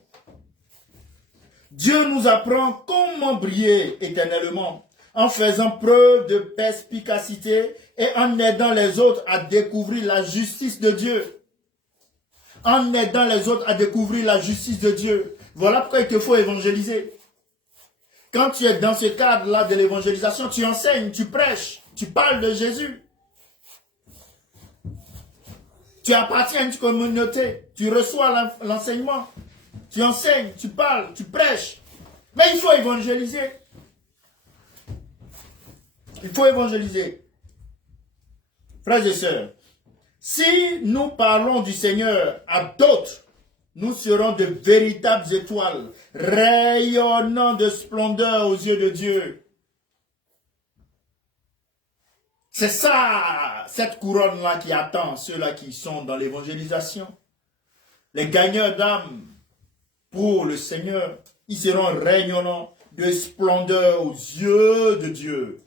Dieu nous apprend comment briller éternellement en faisant preuve de perspicacité et en aidant les autres à découvrir la justice de Dieu. En aidant les autres à découvrir la justice de Dieu. Voilà pourquoi il te faut évangéliser. Quand tu es dans ce cadre-là de l'évangélisation, tu enseignes, tu prêches, tu parles de Jésus. Tu appartiens à une communauté, tu reçois l'enseignement, tu enseignes, tu parles, tu prêches. Mais il faut évangéliser. Il faut évangéliser. Frères et sœurs, si nous parlons du Seigneur à d'autres, nous serons de véritables étoiles, rayonnant de splendeur aux yeux de Dieu. C'est ça, cette couronne-là qui attend ceux-là qui sont dans l'évangélisation. Les gagneurs d'âme pour le Seigneur, ils seront rayonnants de splendeur aux yeux de Dieu.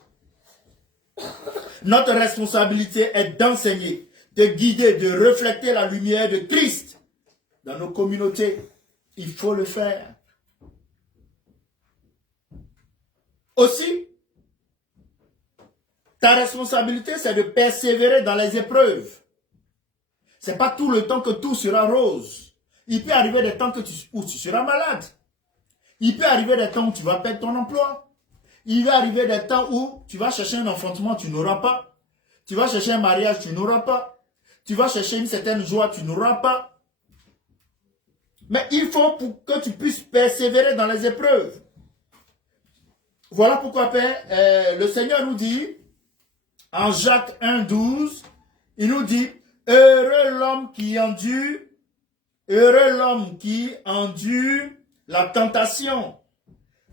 Notre responsabilité est d'enseigner, de guider, de refléter la lumière de Christ dans nos communautés. Il faut le faire. Aussi, ta responsabilité, c'est de persévérer dans les épreuves. Ce n'est pas tout le temps que tout sera rose. Il peut arriver des temps où tu seras malade. Il peut arriver des temps où tu vas perdre ton emploi. Il va arriver des temps où tu vas chercher un enfantement, tu n'auras pas. Tu vas chercher un mariage, tu n'auras pas. Tu vas chercher une certaine joie, tu n'auras pas. Mais il faut pour que tu puisses persévérer dans les épreuves. Voilà pourquoi, Père, le Seigneur nous dit, en Jacques 1,12, il nous dit, heureux l'homme qui endure la tentation,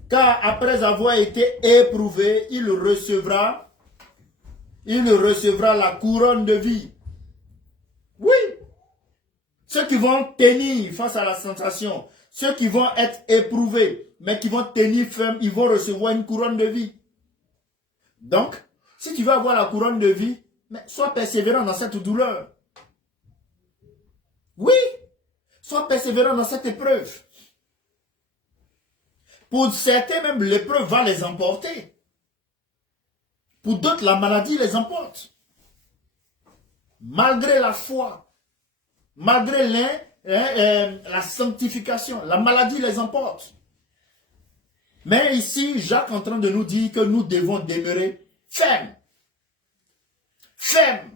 car après avoir été éprouvé, il recevra la couronne de vie. Oui, ceux qui vont tenir face à la tentation, ceux qui vont être éprouvés, mais qui vont tenir ferme, ils vont recevoir une couronne de vie. Donc, si tu veux avoir la couronne de vie, mais sois persévérant dans cette douleur. Oui, sois persévérant dans cette épreuve. Pour certains, même l'épreuve va les emporter. Pour d'autres, la maladie les emporte. Malgré la foi, malgré la sanctification, la maladie les emporte. Mais ici, Jacques est en train de nous dire que nous devons demeurer fermes. Fermes.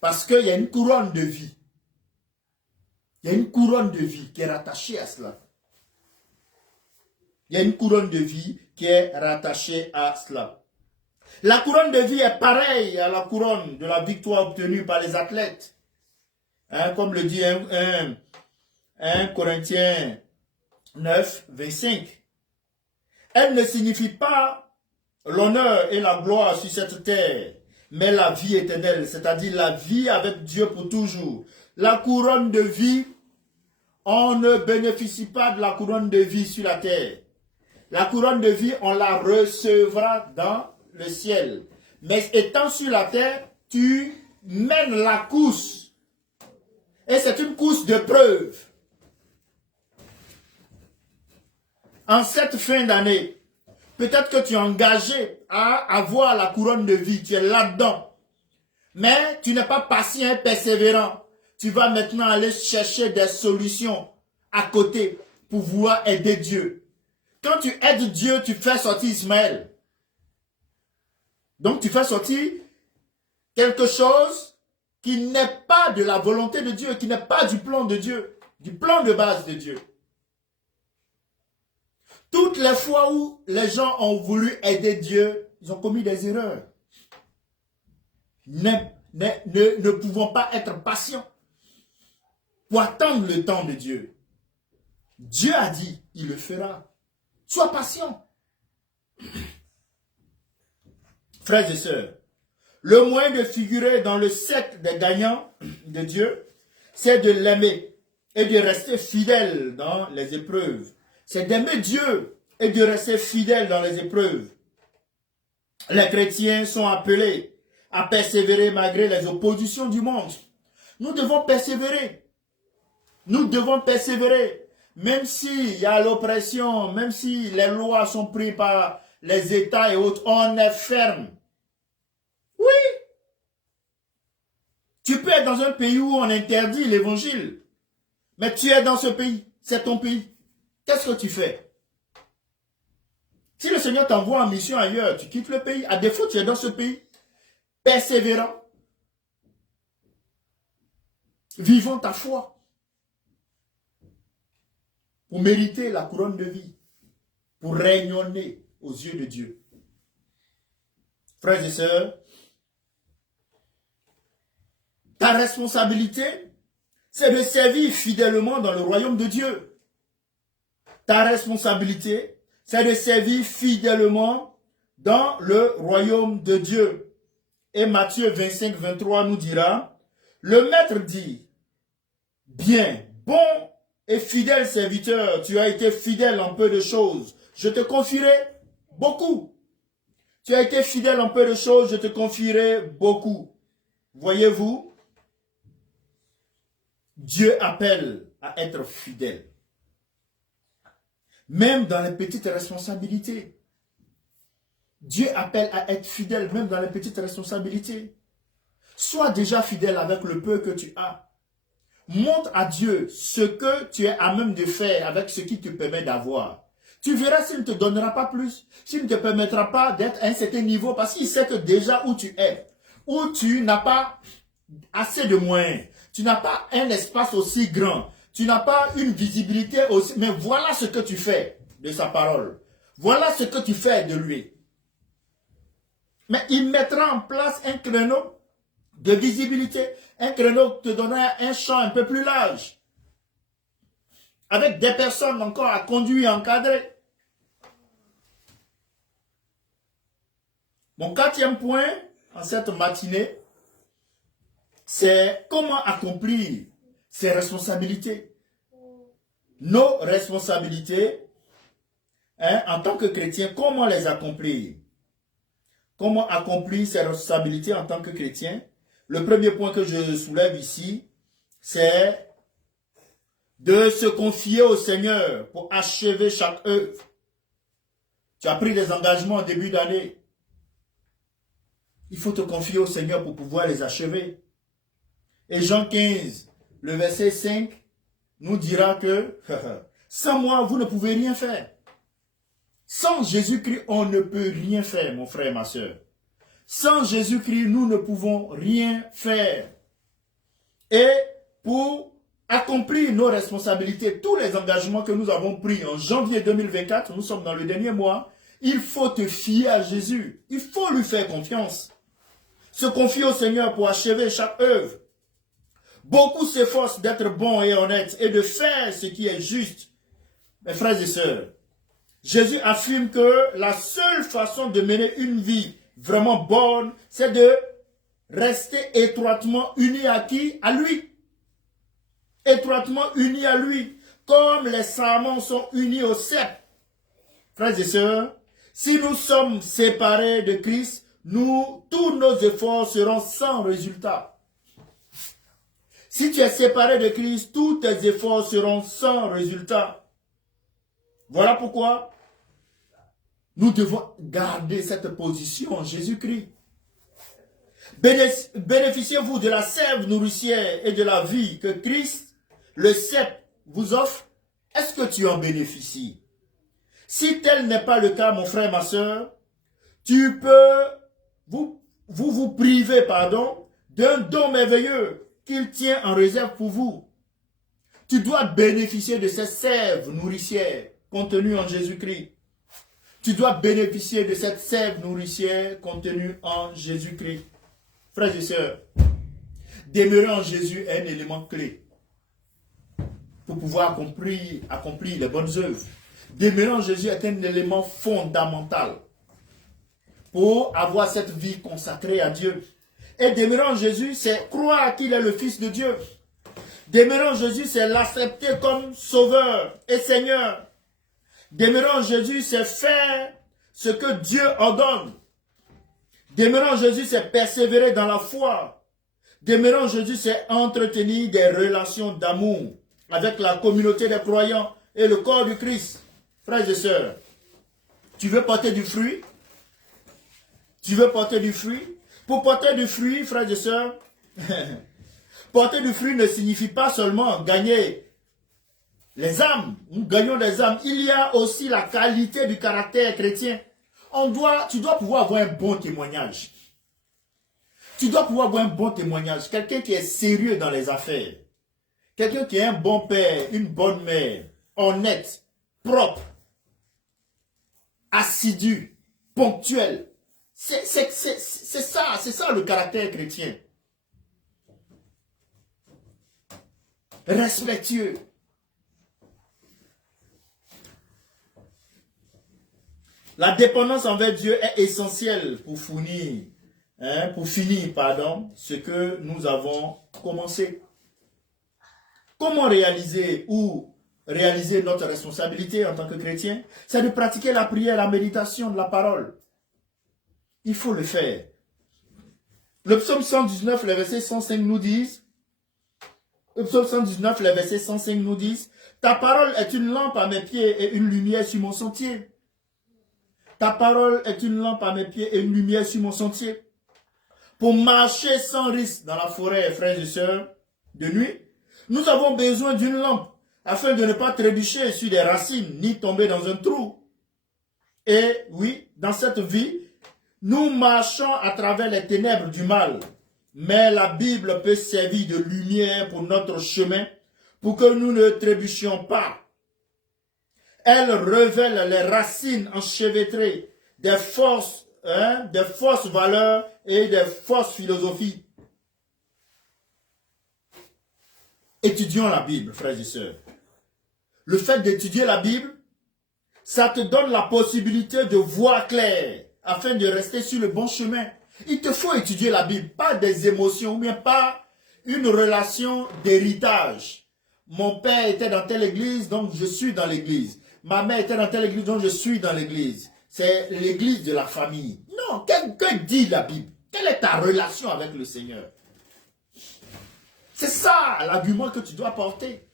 Parce qu'il y a une couronne de vie. Il y a une couronne de vie qui est rattachée à cela. Il y a une couronne de vie qui est rattachée à cela. La couronne de vie est pareille à la couronne de la victoire obtenue par les athlètes. Hein, comme le dit 1 Corinthiens 9, 25. Elle ne signifie pas l'honneur et la gloire sur cette terre, mais la vie éternelle, c'est-à-dire la vie avec Dieu pour toujours. La couronne de vie, on ne bénéficie pas de la couronne de vie sur la terre. La couronne de vie, on la recevra dans le ciel. Mais étant sur la terre, tu mènes la course. Et c'est une course de preuve. En cette fin d'année, peut-être que tu es engagé à avoir la couronne de vie. Tu es là-dedans. Mais tu n'es pas patient et persévérant. Tu vas maintenant aller chercher des solutions à côté pour pouvoir aider Dieu. Quand tu aides Dieu, tu fais sortir Ismaël. Donc tu fais sortir quelque chose qui n'est pas de la volonté de Dieu, qui n'est pas du plan de Dieu, du plan de base de Dieu. Toutes les fois où les gens ont voulu aider Dieu, ils ont commis des erreurs. Ne pouvons pas être patients pour attendre le temps de Dieu. Dieu a dit, il le fera. Sois patient. Frères et sœurs, le moyen de figurer dans le cercle des gagnants de Dieu, c'est de l'aimer et de rester fidèle dans les épreuves. C'est d'aimer Dieu et de rester fidèle dans les épreuves. Les chrétiens sont appelés à persévérer malgré les oppositions du monde. Nous devons persévérer. Nous devons persévérer. Même s'il y a l'oppression, même si les lois sont prises par les États et autres, on est ferme. Oui. Tu peux être dans un pays où on interdit l'évangile. Mais tu es dans ce pays. C'est ton pays. Qu'est-ce que tu fais? Si le Seigneur t'envoie en mission ailleurs, tu quittes le pays. À défaut, tu es dans ce pays. Persévérant. Vivant ta foi. Pour mériter la couronne de vie. Pour rayonner aux yeux de Dieu. Frères et sœurs, ta responsabilité, c'est de servir fidèlement dans le royaume de Dieu. Ta responsabilité, c'est de servir fidèlement dans le royaume de Dieu. Et Matthieu 25, 23 nous dira, le maître dit, bien, bon et fidèle serviteur, tu as été fidèle en peu de choses, je te confierai beaucoup. Tu as été fidèle en peu de choses, je te confierai beaucoup. Voyez-vous, Dieu appelle à être fidèle. Même dans les petites responsabilités. Dieu appelle à être fidèle, même dans les petites responsabilités. Sois déjà fidèle avec le peu que tu as. Montre à Dieu ce que tu es à même de faire avec ce qui te permet d'avoir. Tu verras s'il ne te donnera pas plus, s'il ne te permettra pas d'être à un certain niveau, parce qu'il sait que déjà où tu es, où tu n'as pas assez de moyens, tu n'as pas un espace aussi grand, tu n'as pas une visibilité aussi, mais voilà ce que tu fais de sa parole. Voilà ce que tu fais de lui. Mais il mettra en place un créneau de visibilité, un créneau qui te donnera un champ un peu plus large, avec des personnes encore à conduire et encadrer. Mon quatrième point en cette matinée, c'est comment accomplir ses responsabilités. Nos responsabilités, en tant que chrétien, comment les accomplir? Comment accomplir ses responsabilités en tant que chrétien? Le premier point que je soulève ici, c'est de se confier au Seigneur pour achever chaque œuvre. Tu as pris des engagements au début d'année. Il faut te confier au Seigneur pour pouvoir les achever. Et Jean 15, le verset 5, nous dira que sans moi, vous ne pouvez rien faire. Sans Jésus-Christ, on ne peut rien faire, mon frère et ma soeur. Sans Jésus-Christ, nous ne pouvons rien faire. Et pour accomplir nos responsabilités, tous les engagements que nous avons pris en janvier 2024, nous sommes dans le dernier mois, il faut te fier à Jésus. Il faut lui faire confiance. Se confier au Seigneur pour achever chaque œuvre. Beaucoup s'efforcent d'être bons et honnêtes et de faire ce qui est juste. Mes frères et sœurs, Jésus affirme que la seule façon de mener une vie vraiment bonne, c'est de rester étroitement unis à qui? À lui. Étroitement unis à lui. Comme les sarments sont unis au cep. Frères et sœurs, si nous sommes séparés de Christ, tous nos efforts seront sans résultat. Si tu es séparé de Christ, tous tes efforts seront sans résultat. Voilà pourquoi nous devons garder cette position en Jésus-Christ. Bénéficiez-vous de la sève nourricière et de la vie que Christ, le cep, vous offre. Est-ce que tu en bénéficies? Si tel n'est pas le cas, mon frère, ma soeur, tu peux vous priver, d'un don merveilleux qu'il tient en réserve pour vous. Tu dois bénéficier de cette sève nourricière contenue en Jésus-Christ. Tu dois bénéficier de cette sève nourricière contenue en Jésus-Christ. Frères et sœurs, demeurer en Jésus est un élément clé pour pouvoir accomplir les bonnes œuvres. Demeurer en Jésus est un élément fondamental pour avoir cette vie consacrée à Dieu. Et demeurer en Jésus, c'est croire qu'il est le Fils de Dieu. Demeurer en Jésus, c'est l'accepter comme Sauveur et Seigneur. Demeurer en Jésus, c'est faire ce que Dieu ordonne. Demeurer en Jésus, c'est persévérer dans la foi. Demeurer en Jésus, c'est entretenir des relations d'amour avec la communauté des croyants et le corps du Christ. Frères et sœurs, tu veux porter du fruit? Tu veux porter du fruit? Pour porter du fruit, frères et sœurs, porter du fruit ne signifie pas seulement gagner les âmes. Nous gagnons des âmes. Il y a aussi la qualité du caractère chrétien. Tu dois pouvoir avoir un bon témoignage. Tu dois pouvoir avoir un bon témoignage. Quelqu'un qui est sérieux dans les affaires. Quelqu'un qui est un bon père, une bonne mère, honnête, propre, assidu, ponctuel. C'est ça le caractère chrétien. La dépendance envers Dieu est essentielle pour finir, ce que nous avons commencé. Comment réaliser notre responsabilité en tant que chrétien? C'est de pratiquer la prière, la méditation de la parole. Il faut le faire. Le psaume 119, le verset 105 nous dit, ta parole est une lampe à mes pieds et une lumière sur mon sentier. Ta parole est une lampe à mes pieds et une lumière sur mon sentier. Pour marcher sans risque dans la forêt, frères et sœurs, de nuit, nous avons besoin d'une lampe afin de ne pas trébucher sur des racines ni tomber dans un trou. Et oui, dans cette vie, nous marchons à travers les ténèbres du mal. Mais la Bible peut servir de lumière pour notre chemin, pour que nous ne trébuchions pas. Elle révèle les racines enchevêtrées des fausses valeurs et des fausses philosophies. Étudions la Bible, frères et sœurs. Le fait d'étudier la Bible, ça te donne la possibilité de voir clair, afin de rester sur le bon chemin. Il te faut étudier la Bible, pas des émotions, ou bien pas une relation d'héritage. Mon père était dans telle église, donc je suis dans l'église. Ma mère était dans telle église, donc je suis dans l'église. C'est l'église de la famille. Non, que dit la Bible? Quelle est ta relation avec le Seigneur? C'est ça l'argument que tu dois porter.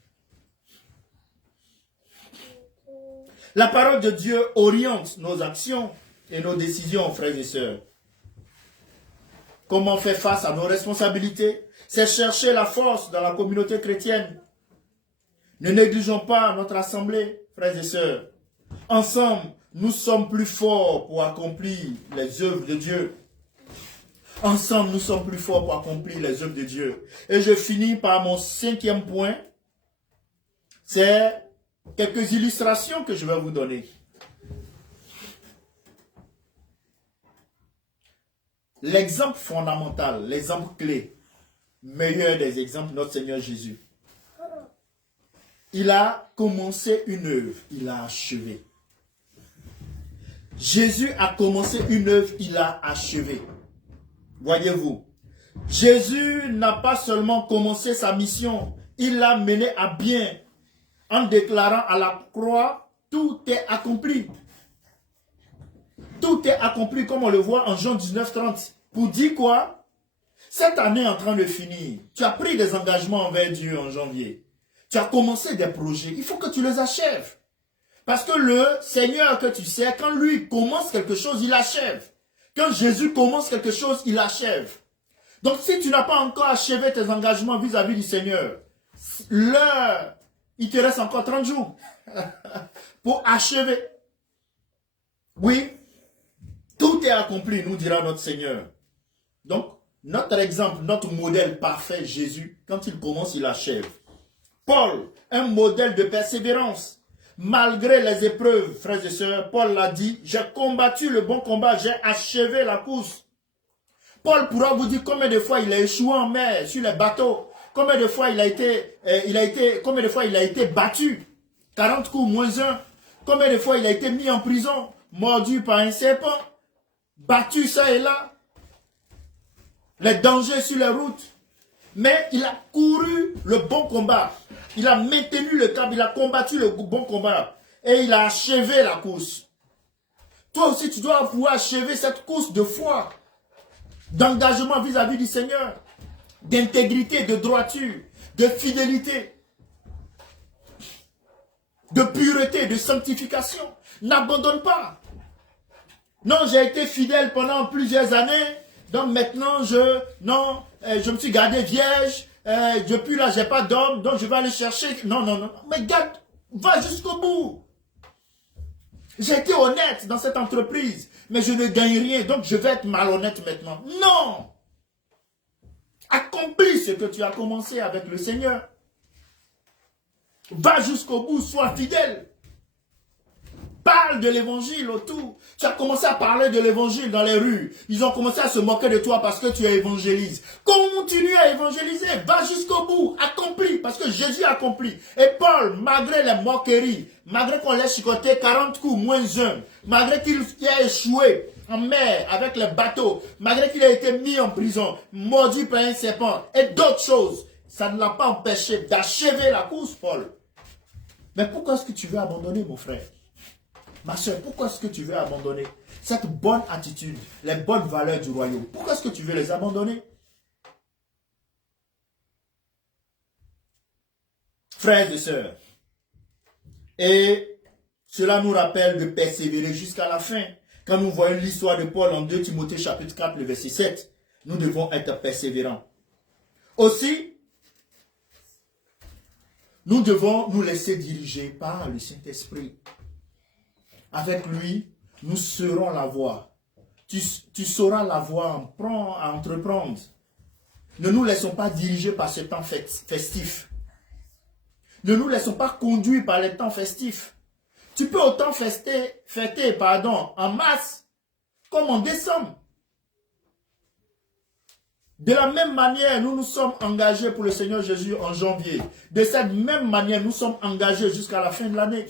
La parole de Dieu oriente nos actions et nos décisions, frères et sœurs. Comment faire face à nos responsabilités? C'est chercher la force dans la communauté chrétienne. Ne négligeons pas notre assemblée, frères et sœurs. Ensemble, nous sommes plus forts pour accomplir les œuvres de Dieu. Ensemble, nous sommes plus forts pour accomplir les œuvres de Dieu. Et je finis par mon 5e point. C'est quelques illustrations que je vais vous donner. L'exemple fondamental, l'exemple clé, meilleur des exemples, notre Seigneur Jésus. Il a commencé une œuvre, il a achevé. Jésus a commencé une œuvre, il a achevé. Voyez-vous, Jésus n'a pas seulement commencé sa mission, il l'a menée à bien en déclarant à la croix, tout est accompli. Tout est accompli comme on le voit en Jean 19:30. Pour dire quoi? Cette année est en train de finir. Tu as pris des engagements envers Dieu en janvier. Tu as commencé des projets. Il faut que tu les achèves. Parce que le Seigneur que tu sais, quand lui commence quelque chose, il achève. Quand Jésus commence quelque chose, il achève. Donc si tu n'as pas encore achevé tes engagements vis-à-vis du Seigneur, il te reste encore 30 jours pour achever. Oui, tout est accompli, nous dira notre Seigneur. Donc, notre exemple, notre modèle parfait, Jésus, quand il commence, il achève. Paul, un modèle de persévérance. Malgré les épreuves, frères et sœurs, Paul l'a dit, j'ai combattu le bon combat, j'ai achevé la course. Paul pourra vous dire combien de fois il a échoué en mer, sur les bateaux, combien de fois il a été battu, 40 coups moins 1, combien de fois il a été mis en prison, mordu par un serpent, battu ça et là, les dangers sur les routes. Mais il a couru le bon combat. Il a maintenu le cap, il a combattu le bon combat. Et il a achevé la course. Toi aussi, tu dois pouvoir achever cette course de foi, d'engagement vis-à-vis du Seigneur, d'intégrité, de droiture, de fidélité, de pureté, de sanctification. N'abandonne pas. Non, j'ai été fidèle pendant plusieurs années, donc maintenant je me suis gardé vierge, depuis là j'ai pas d'homme, donc je vais aller chercher. Non, mais garde, va jusqu'au bout. J'ai été honnête dans cette entreprise, mais je ne gagne rien, donc je vais être malhonnête maintenant. Non! Accomplis ce que tu as commencé avec le Seigneur. Va jusqu'au bout, sois fidèle. Pas parles de l'évangile autour. Tu as commencé à parler de l'évangile dans les rues. Ils ont commencé à se moquer de toi parce que tu évangélises. Continue à évangéliser. Va jusqu'au bout. Accomplis. Parce que Jésus accomplit. Et Paul, malgré les moqueries, malgré qu'on l'ait chicoté 40 coups, moins un, malgré qu'il ait échoué en mer avec les bateaux, malgré qu'il ait été mis en prison, mordu par un serpent et d'autres choses, ça ne l'a pas empêché d'achever la course, Paul. Mais pourquoi est-ce que tu veux abandonner, mon frère? Ma soeur, pourquoi est-ce que tu veux abandonner cette bonne attitude, les bonnes valeurs du royaume? Pourquoi est-ce que tu veux les abandonner? Frères et sœurs, et cela nous rappelle de persévérer jusqu'à la fin. Quand nous voyons l'histoire de Paul en 2 Timothée chapitre 4, le verset 7, nous devons être persévérants. Aussi, nous devons nous laisser diriger par le Saint-Esprit. Avec lui, nous serons la voie. Tu sauras la voie à entreprendre. Ne nous laissons pas diriger par ce temps festif. Ne nous laissons pas conduire par les temps festifs. Tu peux autant fêter en mars comme en décembre. De la même manière, nous nous sommes engagés pour le Seigneur Jésus en janvier. De cette même manière, nous sommes engagés jusqu'à la fin de l'année.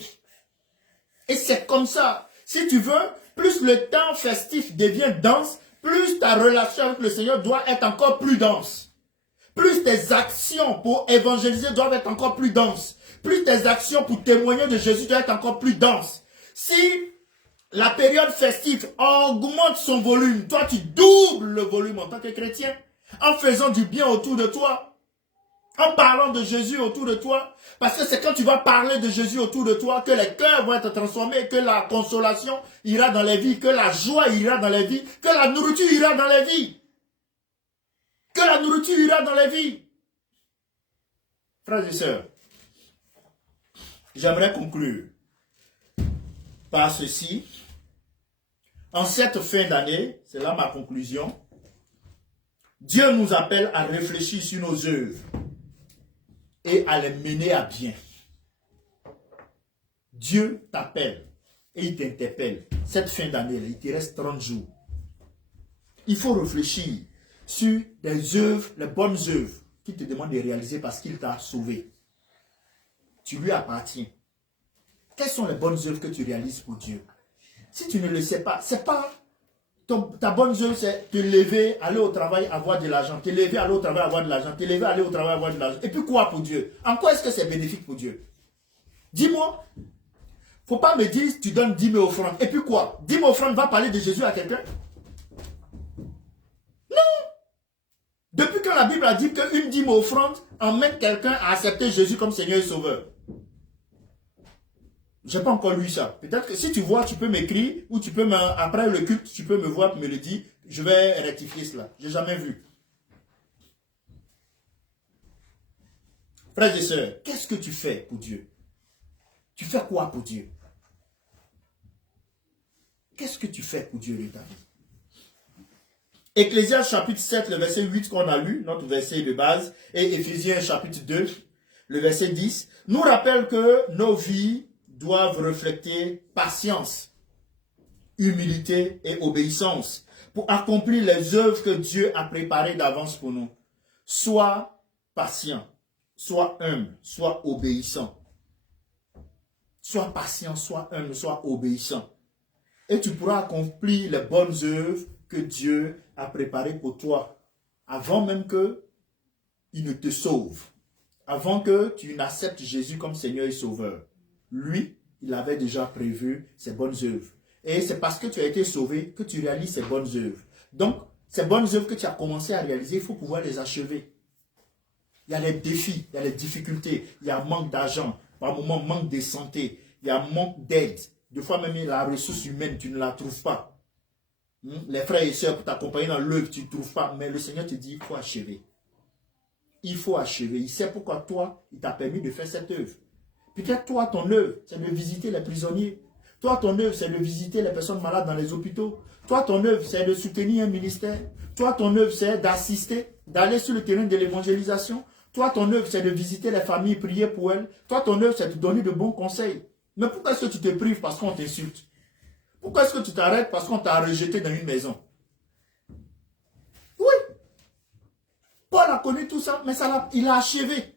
Et c'est comme ça. Si tu veux, plus le temps festif devient dense, plus ta relation avec le Seigneur doit être encore plus dense. Plus tes actions pour évangéliser doivent être encore plus denses. Plus tes actions pour témoigner de Jésus doivent être encore plus denses. Si la période festive augmente son volume, toi tu doubles le volume en tant que chrétien, en faisant du bien autour de toi, en parlant de Jésus autour de toi, parce que c'est quand tu vas parler de Jésus autour de toi que les cœurs vont être transformés, que la consolation ira dans les vies, que la joie ira dans les vies, que la nourriture ira dans les vies. Que la nourriture ira dans les vies. Frères et sœurs, j'aimerais conclure par ceci. En cette fin d'année, c'est là ma conclusion, Dieu nous appelle à réfléchir sur nos œuvres et à les mener à bien. Dieu t'appelle et il t'interpelle. Cette fin d'année, il te reste 30 jours. Il faut réfléchir sur des œuvres, les bonnes œuvres qu'il te demande de réaliser parce qu'il t'a sauvé. Tu lui appartiens. Quelles sont les bonnes œuvres que tu réalises pour Dieu? Si tu ne le sais pas, c'est pas ta bonne œuvre, c'est te lever, aller au travail, avoir de l'argent. Te lever, aller au travail, avoir de l'argent. Te lever, aller au travail, avoir de l'argent. Et puis quoi pour Dieu? En quoi est-ce que c'est bénéfique pour Dieu? Dis-moi. Faut pas me dire, tu donnes 10 000 offrandes. Et puis quoi? 10 000 offrandes va parler de Jésus à quelqu'un? Non. Depuis que la Bible a dit qu'une 10 000 offrandes emmène quelqu'un à accepter Jésus comme Seigneur et Sauveur. Je n'ai pas encore lu ça. Peut-être que si tu vois, tu peux m'écrire ou tu peux après le culte, tu peux me voir et me le dire. Je vais rectifier cela. Je n'ai jamais vu. Frères et sœurs, qu'est-ce que tu fais pour Dieu? Tu fais quoi pour Dieu? Qu'est-ce que tu fais pour Dieu de ta vie? Ecclésiaste chapitre 7, le verset 8 qu'on a lu, notre verset de base, et Éphésiens chapitre 2, le verset 10, nous rappelle que nos vies doivent refléter patience, humilité et obéissance pour accomplir les œuvres que Dieu a préparées d'avance pour nous. Sois patient, sois humble, sois obéissant. Sois patient, sois humble, sois obéissant. Et tu pourras accomplir les bonnes œuvres que Dieu a préparées pour toi avant même qu'il ne te sauve, avant que tu n'acceptes Jésus comme Seigneur et Sauveur. Lui, il avait déjà prévu ses bonnes œuvres. Et c'est parce que tu as été sauvé que tu réalises ces bonnes œuvres. Donc, ces bonnes œuvres que tu as commencé à réaliser, il faut pouvoir les achever. Il y a les défis, il y a les difficultés, il y a manque d'argent, par moments manque de santé, il y a manque d'aide. Des fois même la ressource humaine, tu ne la trouves pas. Les frères et sœurs pour t'accompagner dans l'œuvre, tu ne trouves pas. Mais le Seigneur te dit, il faut achever. Il faut achever. Il sait pourquoi toi, il t'a permis de faire cette œuvre. Peut-être toi, ton œuvre, c'est de visiter les prisonniers. Toi, ton œuvre, c'est de visiter les personnes malades dans les hôpitaux. Toi, ton œuvre, c'est de soutenir un ministère. Toi, ton œuvre, c'est d'assister, d'aller sur le terrain de l'évangélisation. Toi, ton œuvre, c'est de visiter les familles, prier pour elles. Toi, ton œuvre, c'est de donner de bons conseils. Mais pourquoi est-ce que tu te prives parce qu'on t'insulte? Pourquoi est-ce que tu t'arrêtes? Parce qu'on t'a rejeté dans une maison. Oui. Paul a connu tout ça, mais il a achevé.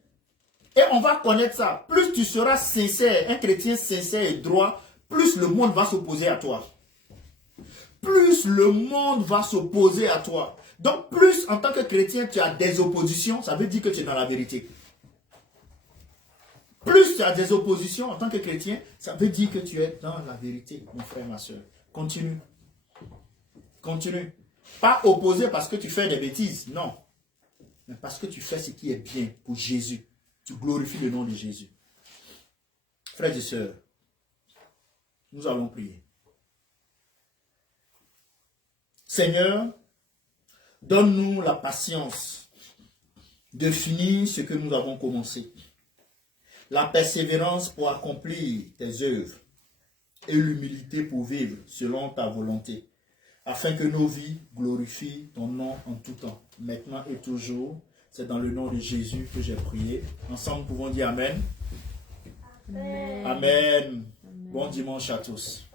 Et on va connaître ça. Plus tu seras sincère, un chrétien sincère et droit, plus le monde va s'opposer à toi. Plus le monde va s'opposer à toi. Donc plus en tant que chrétien tu as des oppositions, ça veut dire que tu es dans la vérité. Plus tu as des oppositions en tant que chrétien, ça veut dire que tu es dans la vérité, mon frère, ma soeur. Continue. Continue. Pas opposé parce que tu fais des bêtises, non. Mais parce que tu fais ce qui est bien pour Jésus. Tu glorifies le nom de Jésus. Frères et sœurs, nous allons prier. Seigneur, donne-nous la patience de finir ce que nous avons commencé. La persévérance pour accomplir tes œuvres et l'humilité pour vivre selon ta volonté, afin que nos vies glorifient ton nom en tout temps, maintenant et toujours. C'est dans le nom de Jésus que j'ai prié. Ensemble, nous pouvons dire Amen. Amen. Amen. Bon dimanche à tous.